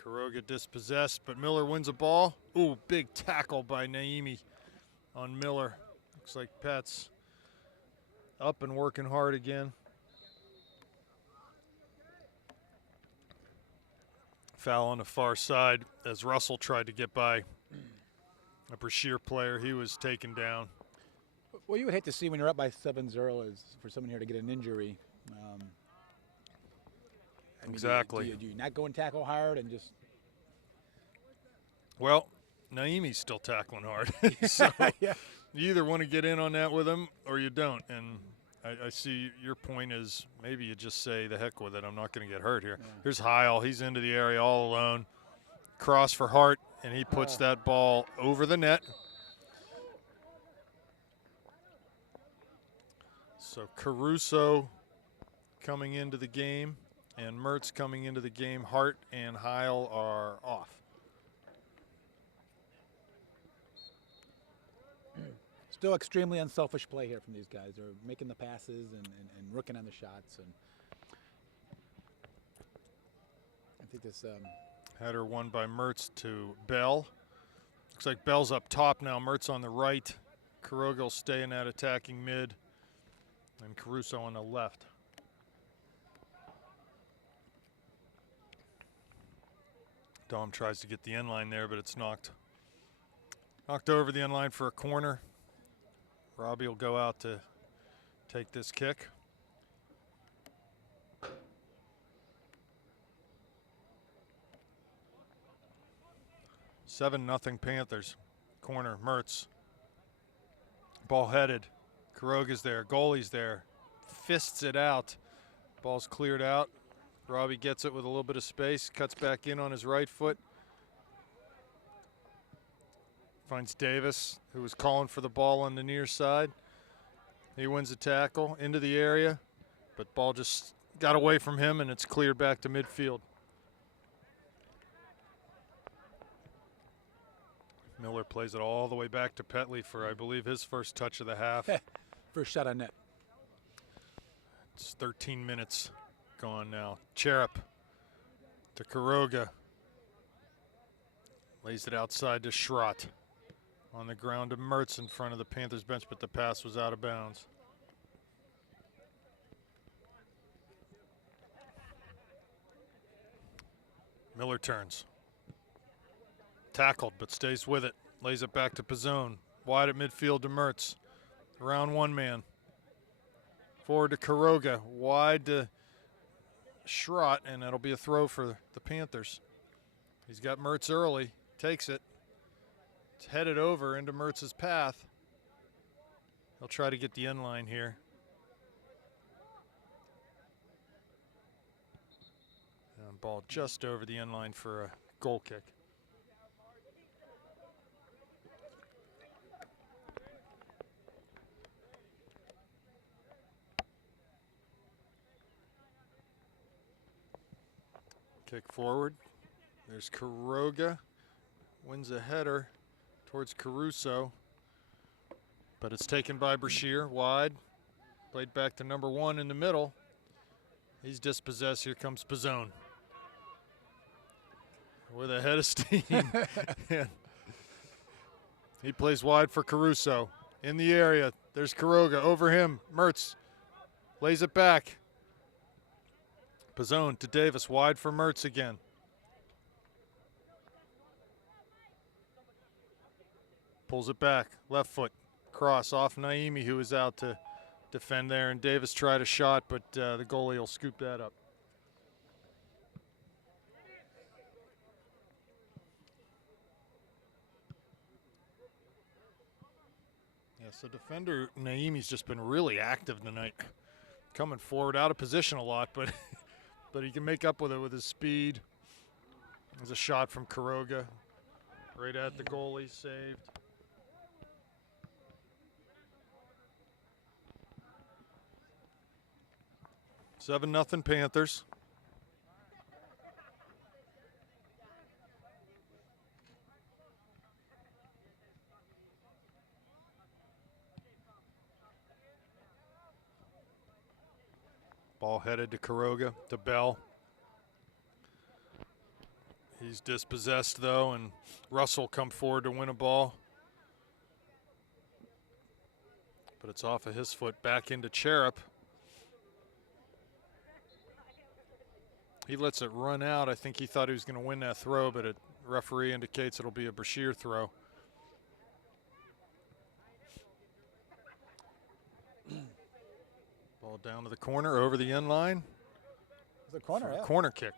Kuroga dispossessed, but Miller wins a ball. Ooh, big tackle by Naimi on Miller. Looks like Pat's up and working hard again. Foul on the far side as Russell tried to get by a Brashear player. He was taken down. Well, you would hate to see when you're up by 7-0 is for someone here to get an injury. I mean, Exactly. Do you not go and tackle hard and just? Well, Naimi's still tackling hard. So Yeah. you either want to get in on that with him or you don't. And I see your point is maybe you just say the heck with it. I'm not going to get hurt here. Yeah. Here's Heil. He's into the area all alone. Cross for Hart, and he puts that ball over the net. So Caruso coming into the game and Mertz coming into the game. Hart and Heil are off. Still extremely unselfish play here from these guys. They're making the passes and rooking on the shots. And I think this Header won by Mertz to Bell. Looks like Bell's up top now. Mertz on the right. Kuroga will stay in that attacking mid. And Caruso on the left. Dom tries to get the end line there, but it's knocked over the end line for a corner. Robbie will go out to take this kick. Seven nothing Panthers. Corner, Mertz. Ball headed. Kuroga's there. Goalie's there. Fists it out. Ball's cleared out. Robbie gets it with a little bit of space. Cuts back in on his right foot. Finds Davis, who was calling for the ball on the near side. He wins a tackle into the area, but ball just got away from him, and it's cleared back to midfield. Miller plays it all the way back to Petley for, I believe, his first touch of the half. first shot on net. It's 13 minutes gone now. Cherub to Kuroga. Lays it outside to Schrott. On the ground to Mertz in front of the Panthers bench, but the pass was out of bounds. Miller turns. Tackled, but stays with it. Lays it back to Pizzone. Wide at midfield to Mertz. Around one man. Forward to Kuroga. Wide to Schrott, and that'll be a throw for the Panthers. He's got Mertz early. Takes it. It's headed over into Mertz's path. He'll try to get the end line here. And ball just over the end line for a goal kick. Kick forward. There's Kuroga. Wins a header towards Caruso. But it's taken by Brashear. Wide. Played back to number one in the middle. He's dispossessed. Here comes Pizzone. With a head of steam. He plays wide for Caruso. In the area. There's Kuroga. Over him. Mertz. Lays it back. Pizzone to Davis. Wide for Mertz again. Pulls it back. Left foot. Cross off Naimi, who was out to defend there. And Davis tried a shot, but the goalie will scoop that up. Yeah, so defender Naimi's just been really active tonight. Coming forward, out of position a lot, but but he can make up with it with his speed. There's a shot from Kuroga. Right at the goalie, saved. Seven nothing Panthers. Ball headed to Kuroga, to Bell. He's dispossessed though, and Russell come forward to win a ball. But it's off of his foot, back into Cherub. He lets it run out. I think he thought he was going to win that throw, but referee indicates it'll be a Brashear throw. Ball down to the corner, over the end line. The corner, yeah. Corner kick.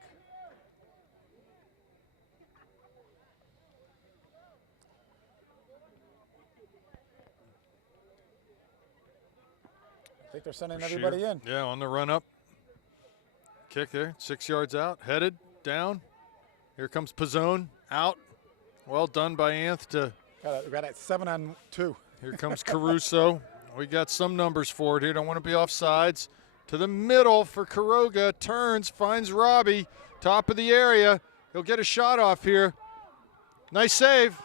think they're sending Brashear. everybody in. Yeah, on the run up. Kick there, 6 yards out, headed down. Here comes Pizzone, out. Well done by Anth to. Got that 7-on-2. Here comes Caruso. We got some numbers for it here. Don't want to be off sides. To the middle for Quiroga. Turns, finds Robbie. Top of the area. He'll get a shot off here. Nice save.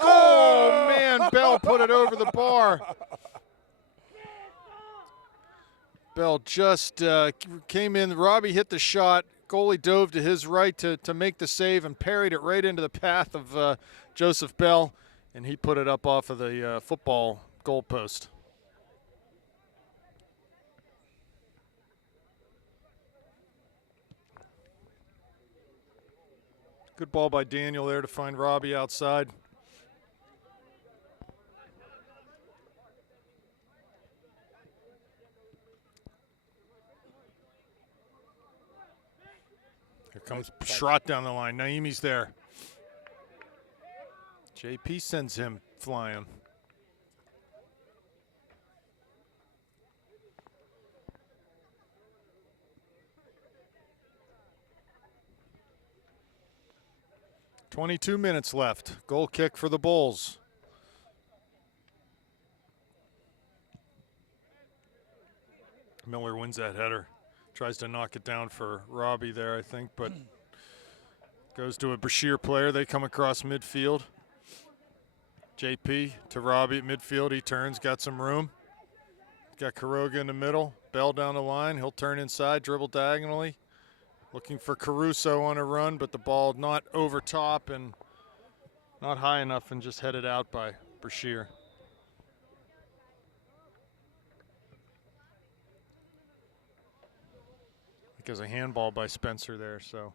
Oh, man, Bell put it over the bar. Bell just came in. Robbie hit the shot. Goalie dove to his right to make the save and parried it right into the path of Joseph Bell, and he put it up off of the football goalpost. Good ball by Daniel there to find Robbie outside. Here comes Schrott down the line. Naimi's there. JP sends him flying. .22 minutes left. Goal kick for the Bulls. Miller wins that header. Tries to knock it down for Robbie there, I think, but goes to a Brashear player. They come across midfield. JP to Robbie at midfield. He turns, got some room. Got Quiroga in the middle. Bell down the line. He'll turn inside, dribble diagonally. Looking for Caruso on a run, but the ball not over top and not high enough and just headed out by Brashear. Because a handball by Spencer there, so.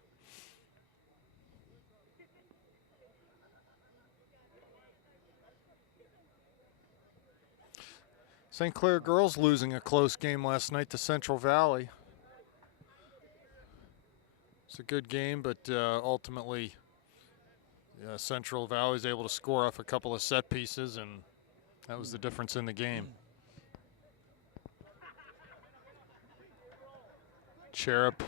St. Clair girls losing a close game last night to Central Valley. It's a good game, but ultimately Central Valley was able to score off a couple of set pieces, and that was the difference in the game. Cherub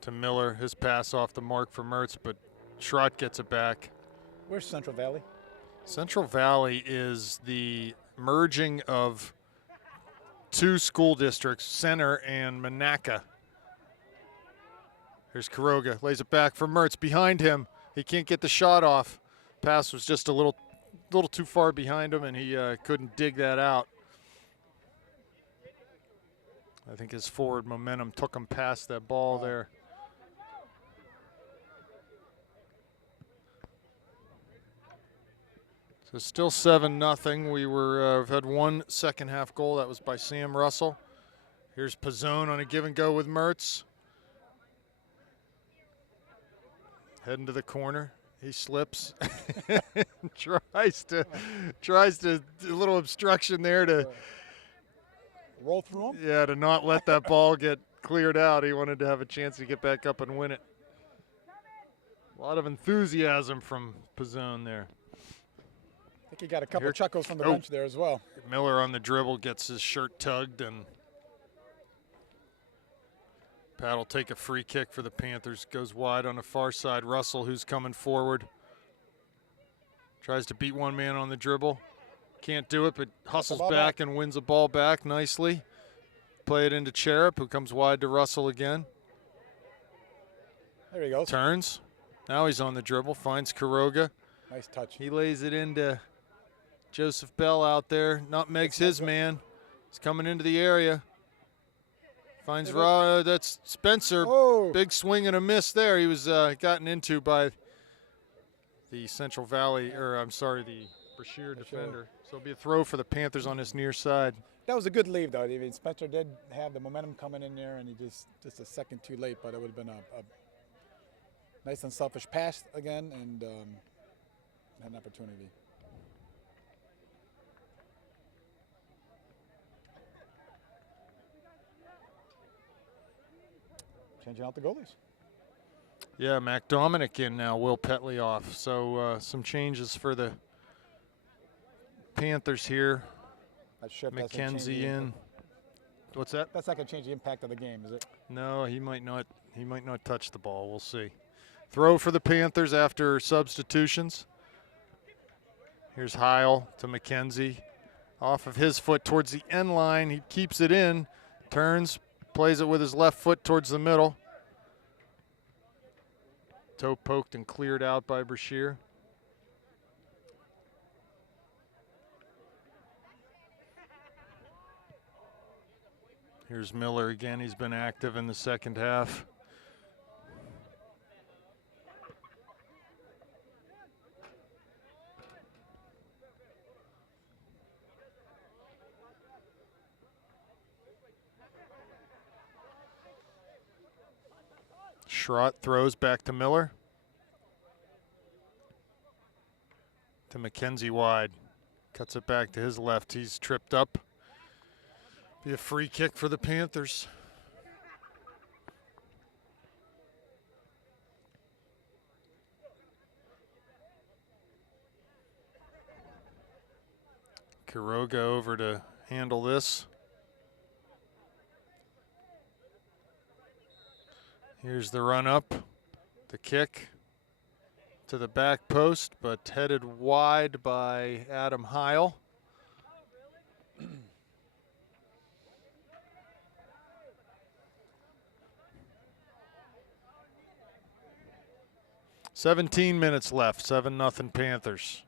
to Miller, his pass off the mark for Mertz, but Schrott gets it back. Where's Central Valley? Central Valley is the merging of two school districts, Center and Monaca. Here's Quiroga, lays it back for Mertz, behind him. He can't get the shot off. Pass was just a little too far behind him, and he couldn't dig that out. I think his forward momentum took him past that ball there. So still 7-0. We've had one second half goal. That was by Sam Russell. Here's Pizzone on a give and go with Mertz. Heading to the corner. He slips. tries to a little obstruction there to roll through him? Yeah, to not let that ball get cleared out. He wanted to have a chance to get back up and win it. A lot of enthusiasm from Pizzone there. I think he got a couple of chuckles from the bench there as well. Miller on the dribble gets his shirt tugged, and Pat will take a free kick for the Panthers. Goes wide on the far side. Russell, who's coming forward, tries to beat one man on the dribble. Can't do it, but hustles back and wins the ball back nicely. Play it into Cherub, who comes wide to Russell again. There he goes. Turns. Now he's on the dribble, finds Quiroga. Nice touch. He lays it into Joseph Bell out there. Nutmegs his man. He's coming into the area. Finds that's Spencer. Oh. Big swing and a miss there. He was gotten into by the Central Valley, the Brashear defender. So it'll be a throw for the Panthers on his near side. That was a good leave, though. I mean, Spencer did have the momentum coming in there, and he just a second too late, but it would have been a nice and selfish pass again, and had an opportunity. Changing out the goalies. Yeah, Mac Dominic in now, Will Petley off. So some changes for the Panthers here. Not sure if that's gonna change McKenzie the in. impact. What's that? That's not going to change the impact of the game, is it? No, he might not. He might not touch the ball. We'll see. Throw for the Panthers after substitutions. Here's Heil to McKenzie. Off of his foot towards the end line. He keeps it in. Turns. Plays it with his left foot towards the middle. Toe poked and cleared out by Brashear. Here's Miller again. He's been active in the second half. Schrott throws back to Miller. To McKenzie wide. Cuts it back to his left. He's tripped up. Be a free kick for the Panthers. Quiroga over to handle this. Here's the run up, the kick to the back post, but headed wide by Adam Heil. 17 minutes left, 7-0 Panthers.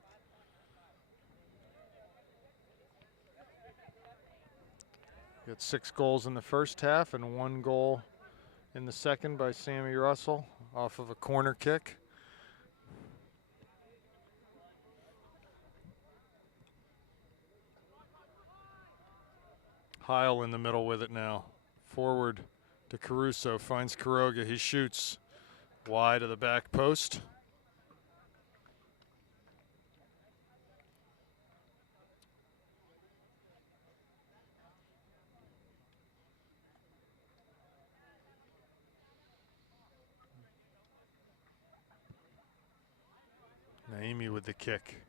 Got 6 goals in the first half and 1 goal in the second by Sammy Russell off of a corner kick. Heil in the middle with it now. Forward to Caruso, finds Quiroga, he shoots wide of the back post. Naimi with the kick.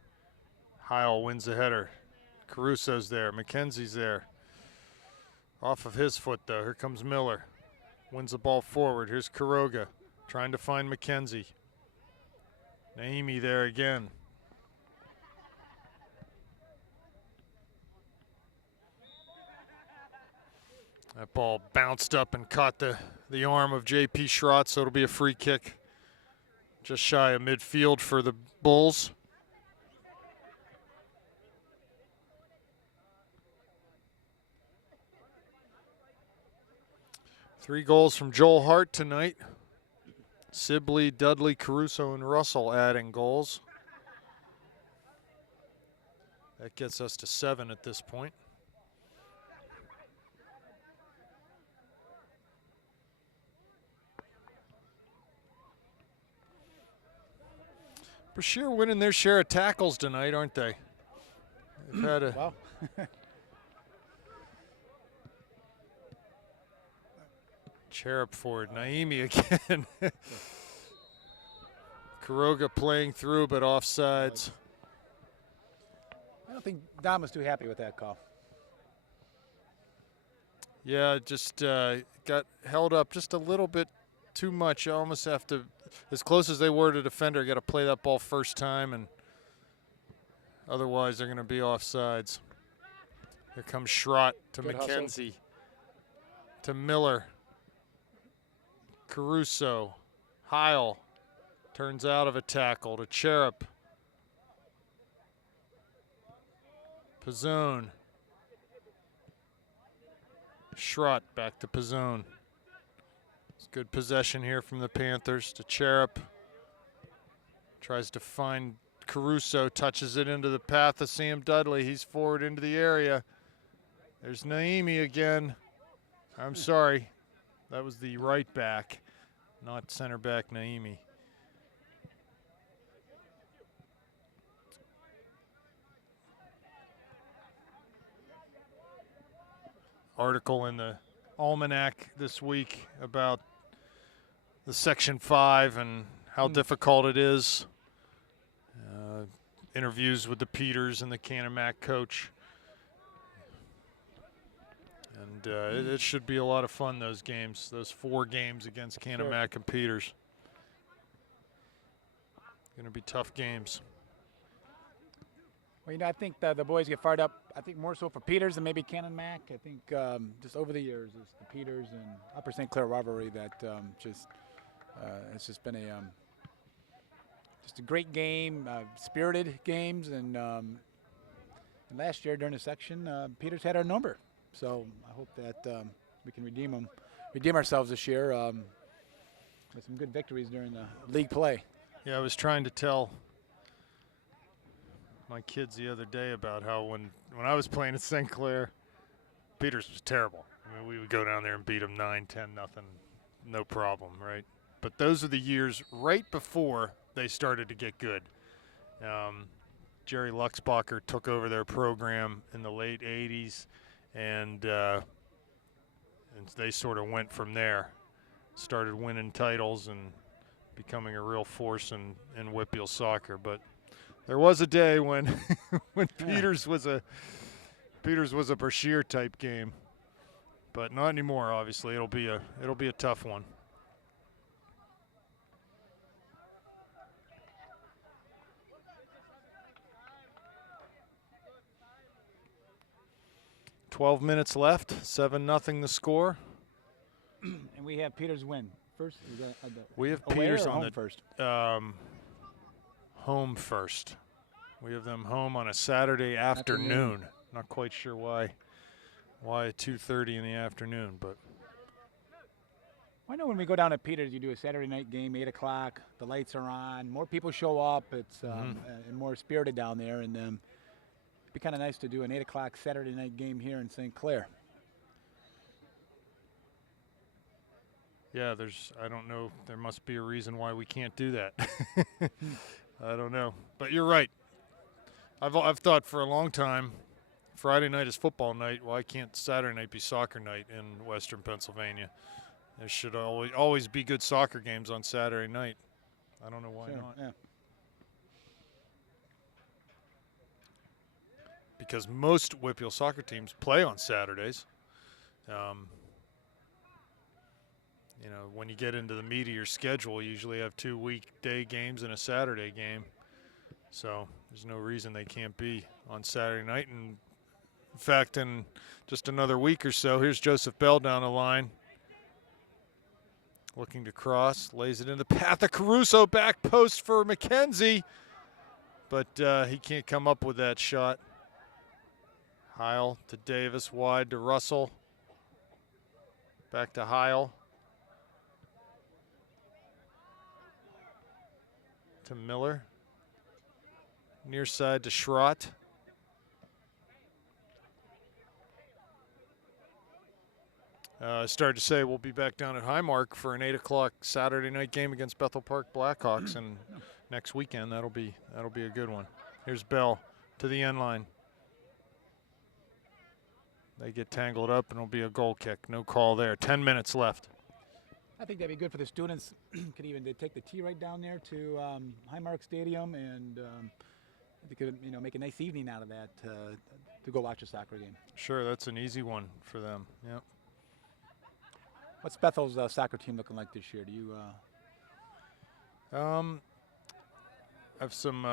Heil wins the header. Caruso's there, McKenzie's there. Off of his foot though, here comes Miller. Wins the ball forward, here's Quiroga trying to find McKenzie. Naimi there again. That ball bounced up and caught the arm of J.P. Schrott, so it'll be a free kick. Just shy of midfield for the Bulls. Three goals from Joel Hart tonight. Sibley, Dudley, Caruso, and Russell adding goals. That gets us to 7 at this point. Brashear winning their share of tackles tonight, aren't they? They've had a Well, Cherub forward, Naimi again. Quiroga playing through, but offsides. I don't think Dom was too happy with that call. Yeah, just got held up just a little bit too much. You almost have to, as close as they were to defender, got to play that ball first time, and otherwise they're going to be offsides. Here comes Schrott to Good hustle. McKenzie, to Miller, Caruso, Heil turns out of a tackle to Cherub. Pizzone. Schrott back to Pizzone. It's good possession here from the Panthers to Cherub. Tries to find Caruso, touches it into the path of Sam Dudley. He's forward into the area. There's Naimi again. I'm sorry. That was the right back, not center back Naimi. Article in the Almanac this week about the Section 5 and how difficult it is. Interviews with the Peters and the Canamac coach. and it should be a lot of fun, those games, those 4 games against Canumack and Peters. Going to be tough games. Well, I think the boys get fired up. I think more so for Peters than maybe Cannon Mac. I think just over the years, it's the Peters and Upper St. Clair rivalry that it's just been just a great game, spirited games, and last year during the section, Peters had our number. So I hope that we can redeem ourselves this year with some good victories during the league play. Yeah, I was trying to tell my kids the other day about how when I was playing at St. Clair, Peters was terrible. I mean, we would go down there and beat them 9-10, nothing, no problem, right? But those are the years right before they started to get good. Jerry Luxbacher took over their program in the late 80s, and they sort of went from there, started winning titles and becoming a real force in Whitfield soccer. But there was a day when when Peters was a Brashear type game, but not anymore. Obviously, it'll be a tough one. "12 minutes left, 7-0 the score." And we have Peters win first. We have away Peters or on home the first. Home first. We have them home on a Saturday afternoon. Not quite sure why at 2:30 in the afternoon, but I know when we go down to Peters, you do a Saturday night game, 8 o'clock. The lights are on. More people show up. It's and more spirited down there. And it'd be kind of nice to do an 8 o'clock Saturday night game here in St. Clair. yeah, I don't know, there must be a reason why we can't do that. I don't know, but you're right. I've thought for a long time, Friday night is football night. Why can't Saturday night be soccer night in Western Pennsylvania? There should always be good soccer games on Saturday night. I don't know why not. Yeah. Because most Whitfield soccer teams play on Saturdays. When you get into the meat of your schedule, you usually have 2 weekday games and a Saturday game. So there's no reason they can't be on Saturday night. And in fact, in just another week or so, here's Joseph Bell down the line. Looking to cross, lays it in the path of Caruso, back post for McKenzie. But he can't come up with that shot. Heil to Davis, wide to Russell. Back to Heil. To Miller. Near side to Schrott. I started to say we'll be back down at Highmark for an 8 o'clock Saturday night game against Bethel Park Blackhawks, and next weekend that'll be a good one. Here's Bell to the end line. They get tangled up, and it'll be a goal kick. No call there. 10 minutes left. I think that'd be good for the students. They take the T right down there to Highmark Stadium, and they could make a nice evening out of that to go watch a soccer game. Sure, that's an easy one for them. Yep. What's Bethel's soccer team looking like this year? Do you? I have some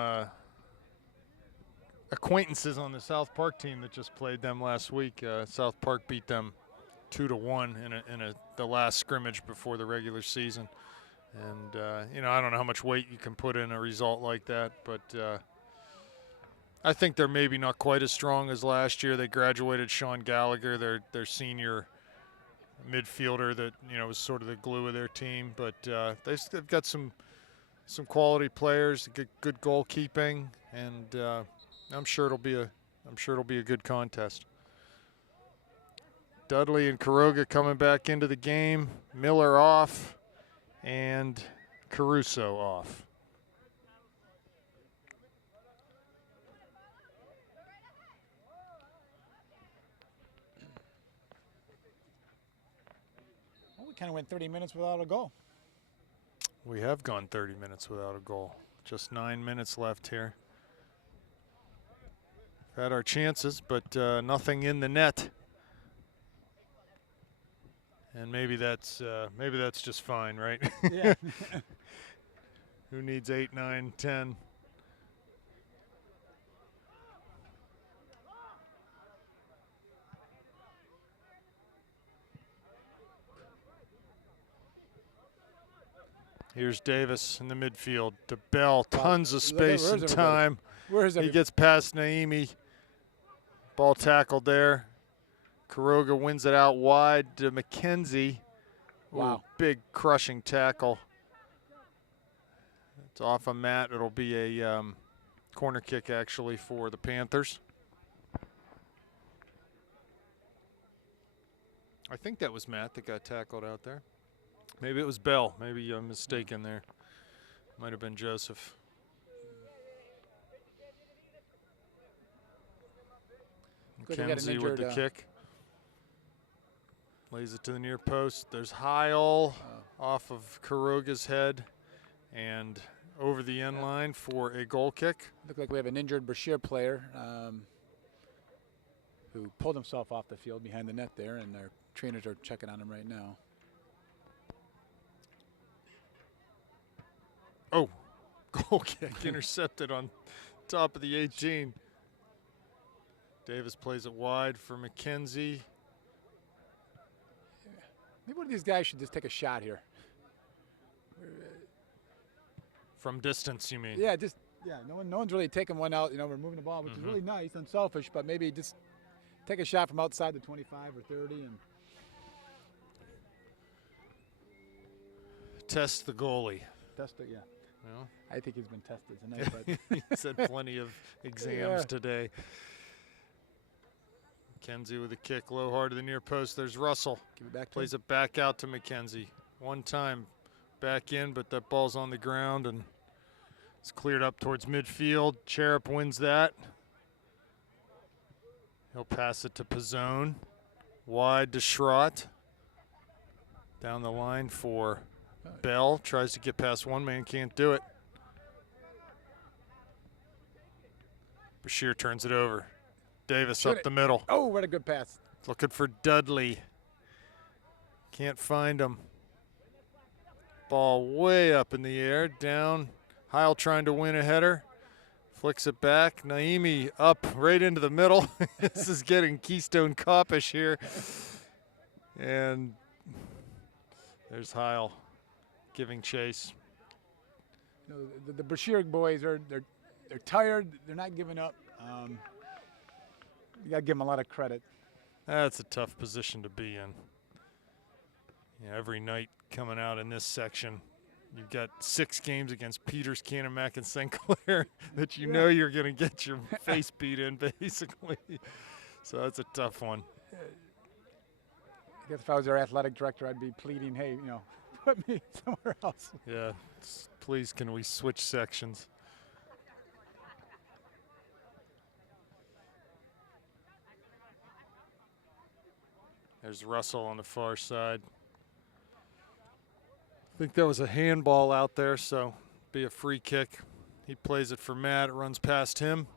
acquaintances on the South Park team that just played them last week. South Park beat them 2-1 in the last scrimmage before the regular season, and I don't know how much weight you can put in a result like that, but I think they're maybe not quite as strong as last year. They graduated Sean Gallagher, their senior midfielder that was sort of the glue of their team, but they've got some quality players, good goalkeeping, and I'm sure it'll be a good contest. Dudley and Caroga coming back into the game. Miller off, and Caruso off. Well, we kind of went 30 minutes without a goal. We have gone 30 minutes without a goal. Just 9 minutes left here. Had our chances, but nothing in the net. And maybe that's just fine, right? Yeah. Who needs 8, 9, 10? Here's Davis in the midfield to Bell. Tons of space and time. Where's He gets past Naimi. Ball tackled there. Kuroga wins it out wide to McKenzie. Wow. Ooh, big crushing tackle. It's off a mat. It'll be a corner kick actually for the Panthers. I think that was Matt that got tackled out there. Maybe it was Bell. Maybe I'm mistaken there. Might have been Joseph. McKenzie with the kick. Lays it to the near post. There's Heil off of Kuroga's head and over the end line for a goal kick. Look like we have an injured Brashear player who pulled himself off the field behind the net there, and their trainers are checking on him right now. Oh, goal kick intercepted on top of the 18. Davis plays it wide for McKenzie. Maybe one of these guys should just take a shot here. From distance, you mean? Yeah, no one's really taking one out. You know, we're moving the ball, which is really nice, unselfish, but maybe just take a shot from outside the 25 or 30 and test the goalie. test it. Yeah. No? I think he's been tested tonight. But He's had plenty of exams today. McKenzie with a kick low hard to the near post. There's Russell. give it back to Plays him. it back out to McKenzie. One time back in, but that ball's on the ground and it's cleared up towards midfield. Cherub wins that. He'll pass it to Pizzone. Wide to Schrott. Down the line for Bell. Tries to get past one man, can't do it. Brashear turns it over. Davis up the middle. Oh, what a good pass. Looking for Dudley. Can't find him. Ball way up in the air. Down. Heil trying to win a header. Flicks it back. Naimi up right into the middle. This is getting Keystone Coppish here. And there's Heil giving chase. You know, the Brashear boys they're tired. They're not giving up. You got to give them a lot of credit. That's a tough position to be in. Yeah, every night coming out in this section, you've got 6 games against Peters, Canamac, and St. Clair that you know you're going to get your face beat in, basically. So that's a tough one. I guess if I was their athletic director, I'd be pleading, hey, you know, put me somewhere else. Yeah, please can we switch sections? There's Russell on the far side. I think that was a handball out there, so be a free kick. He plays it for Matt. It runs past him.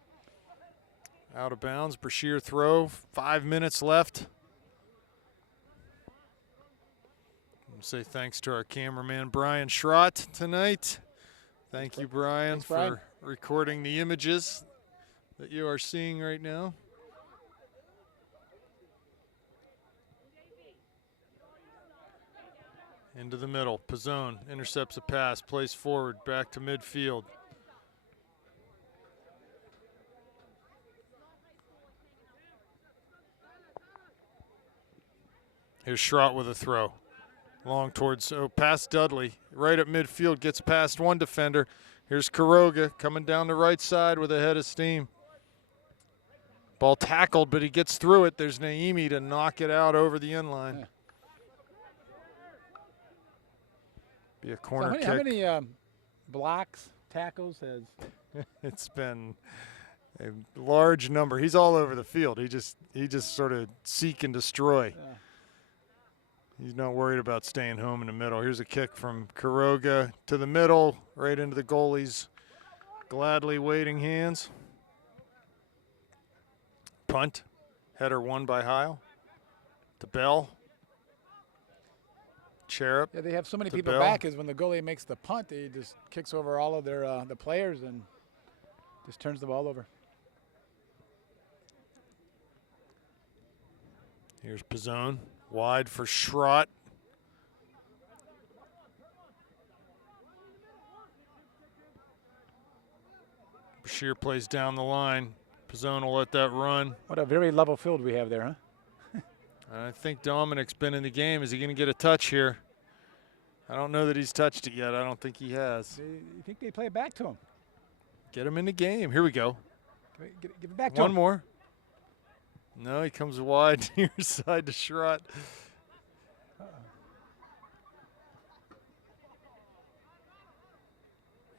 Out of bounds. Brashear throw. 5 minutes left. I'll say thanks to our cameraman Brian Schrott tonight. Thank you, Brian, Thanks, Brian, for recording the images that you are seeing right now. Into the middle. Pizzone intercepts a pass, plays forward, back to midfield. Here's Schrott with a throw. Long towards, past Dudley. Right at midfield, gets past one defender. Here's Kuroga coming down the right side with a head of steam. Ball tackled, but he gets through it. There's Naimi to knock it out over the end line. Yeah. Be a corner kick. How many blocks, tackles has? It's been a large number. He's all over the field. He just sort of seek and destroy. He's not worried about staying home in the middle. Here's a kick from Kuroga to the middle, right into the goalie's gladly waiting hands. Punt. Header won by Heil. To Bell. Cherub. Yeah, they have so many to people Bell. back. Is when the goalie makes the punt, he just kicks over all of their the players and just turns the ball over. Here's Pizzone. Wide for Schrott. Brashear plays down the line. Pizzone will let that run. What a very level field we have there, huh? I think Dominic's been in the game. Is he going to get a touch here? I don't know that he's touched it yet. I don't think he has. You think they play it back to him? Get him in the game. Here we go. Give it back to One him. more. No, he comes wide near side to Schrott.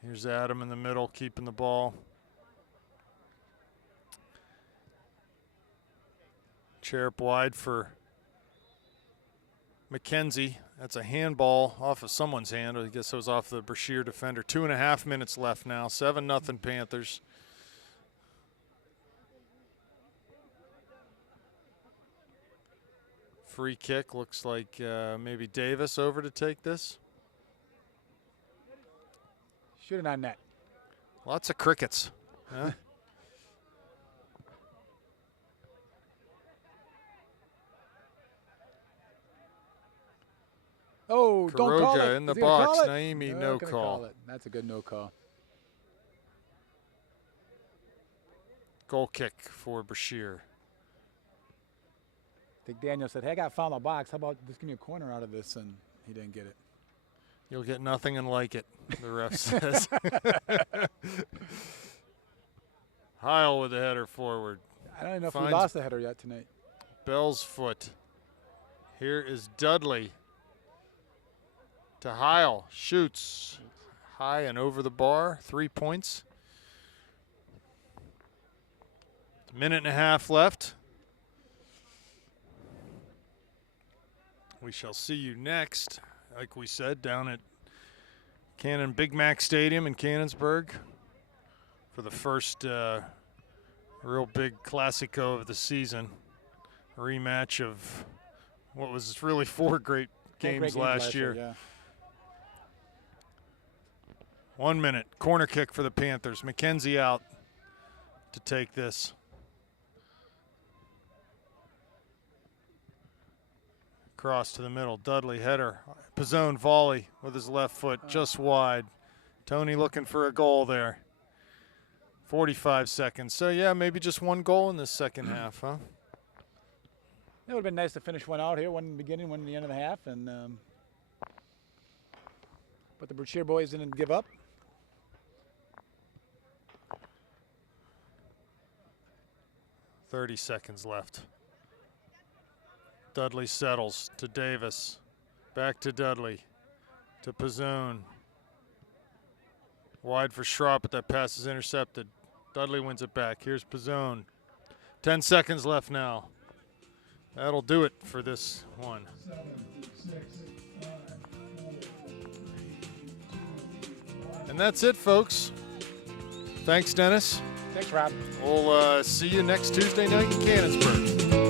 Here's Adam in the middle, keeping the ball. Cherub wide for McKenzie. That's a handball off of someone's hand. I guess it was off the Brashear defender. 2.5 minutes left now. 7-0 Panthers. Free kick. Looks like maybe Davis over to take this. Shoot it on net. Lots of crickets. Huh? Oh, don't call Karoga it. in the Is he gonna box. call it? Naimi, Not no gonna call. it. That's a good no call. Goal kick for Brashear. I think Daniel said, hey, I got foul in the box. How about just give me a corner out of this? And he didn't get it. You'll get nothing and like it, the ref says. Heil with the header forward. I don't even know if we Finds- lost the header yet tonight. Bell's foot. Here is Dudley. To Heil. Shoots. High and over the bar. 3 points. Minute and a half left. We shall see you next, like we said, down at Cannon Big Mac Stadium in Cannonsburg for the first real big Classico of the season. A rematch of what was really 4 great games last year. Yeah. 1 minute. Corner kick for the Panthers. McKenzie out to take this. Cross to the middle. Dudley header. Pizzone volley with his left foot just wide. Tony looking for a goal there. 45 seconds. So, yeah, maybe just 1 goal in this second half, huh? It would have been nice to finish one out here, one in the beginning, one in the end of the half. And but the Brashear boys didn't give up. .30 seconds left. Dudley settles to Davis. Back to Dudley. To Pizzone. Wide for Schrott, but that pass is intercepted. Dudley wins it back. Here's Pizzone. 10 seconds left now. That'll do it for this one. 7, 6, 5, 4, And that's it, folks. Thanks, Dennis. Thanks, Rob. We'll see you next Tuesday night in Cannonsburg.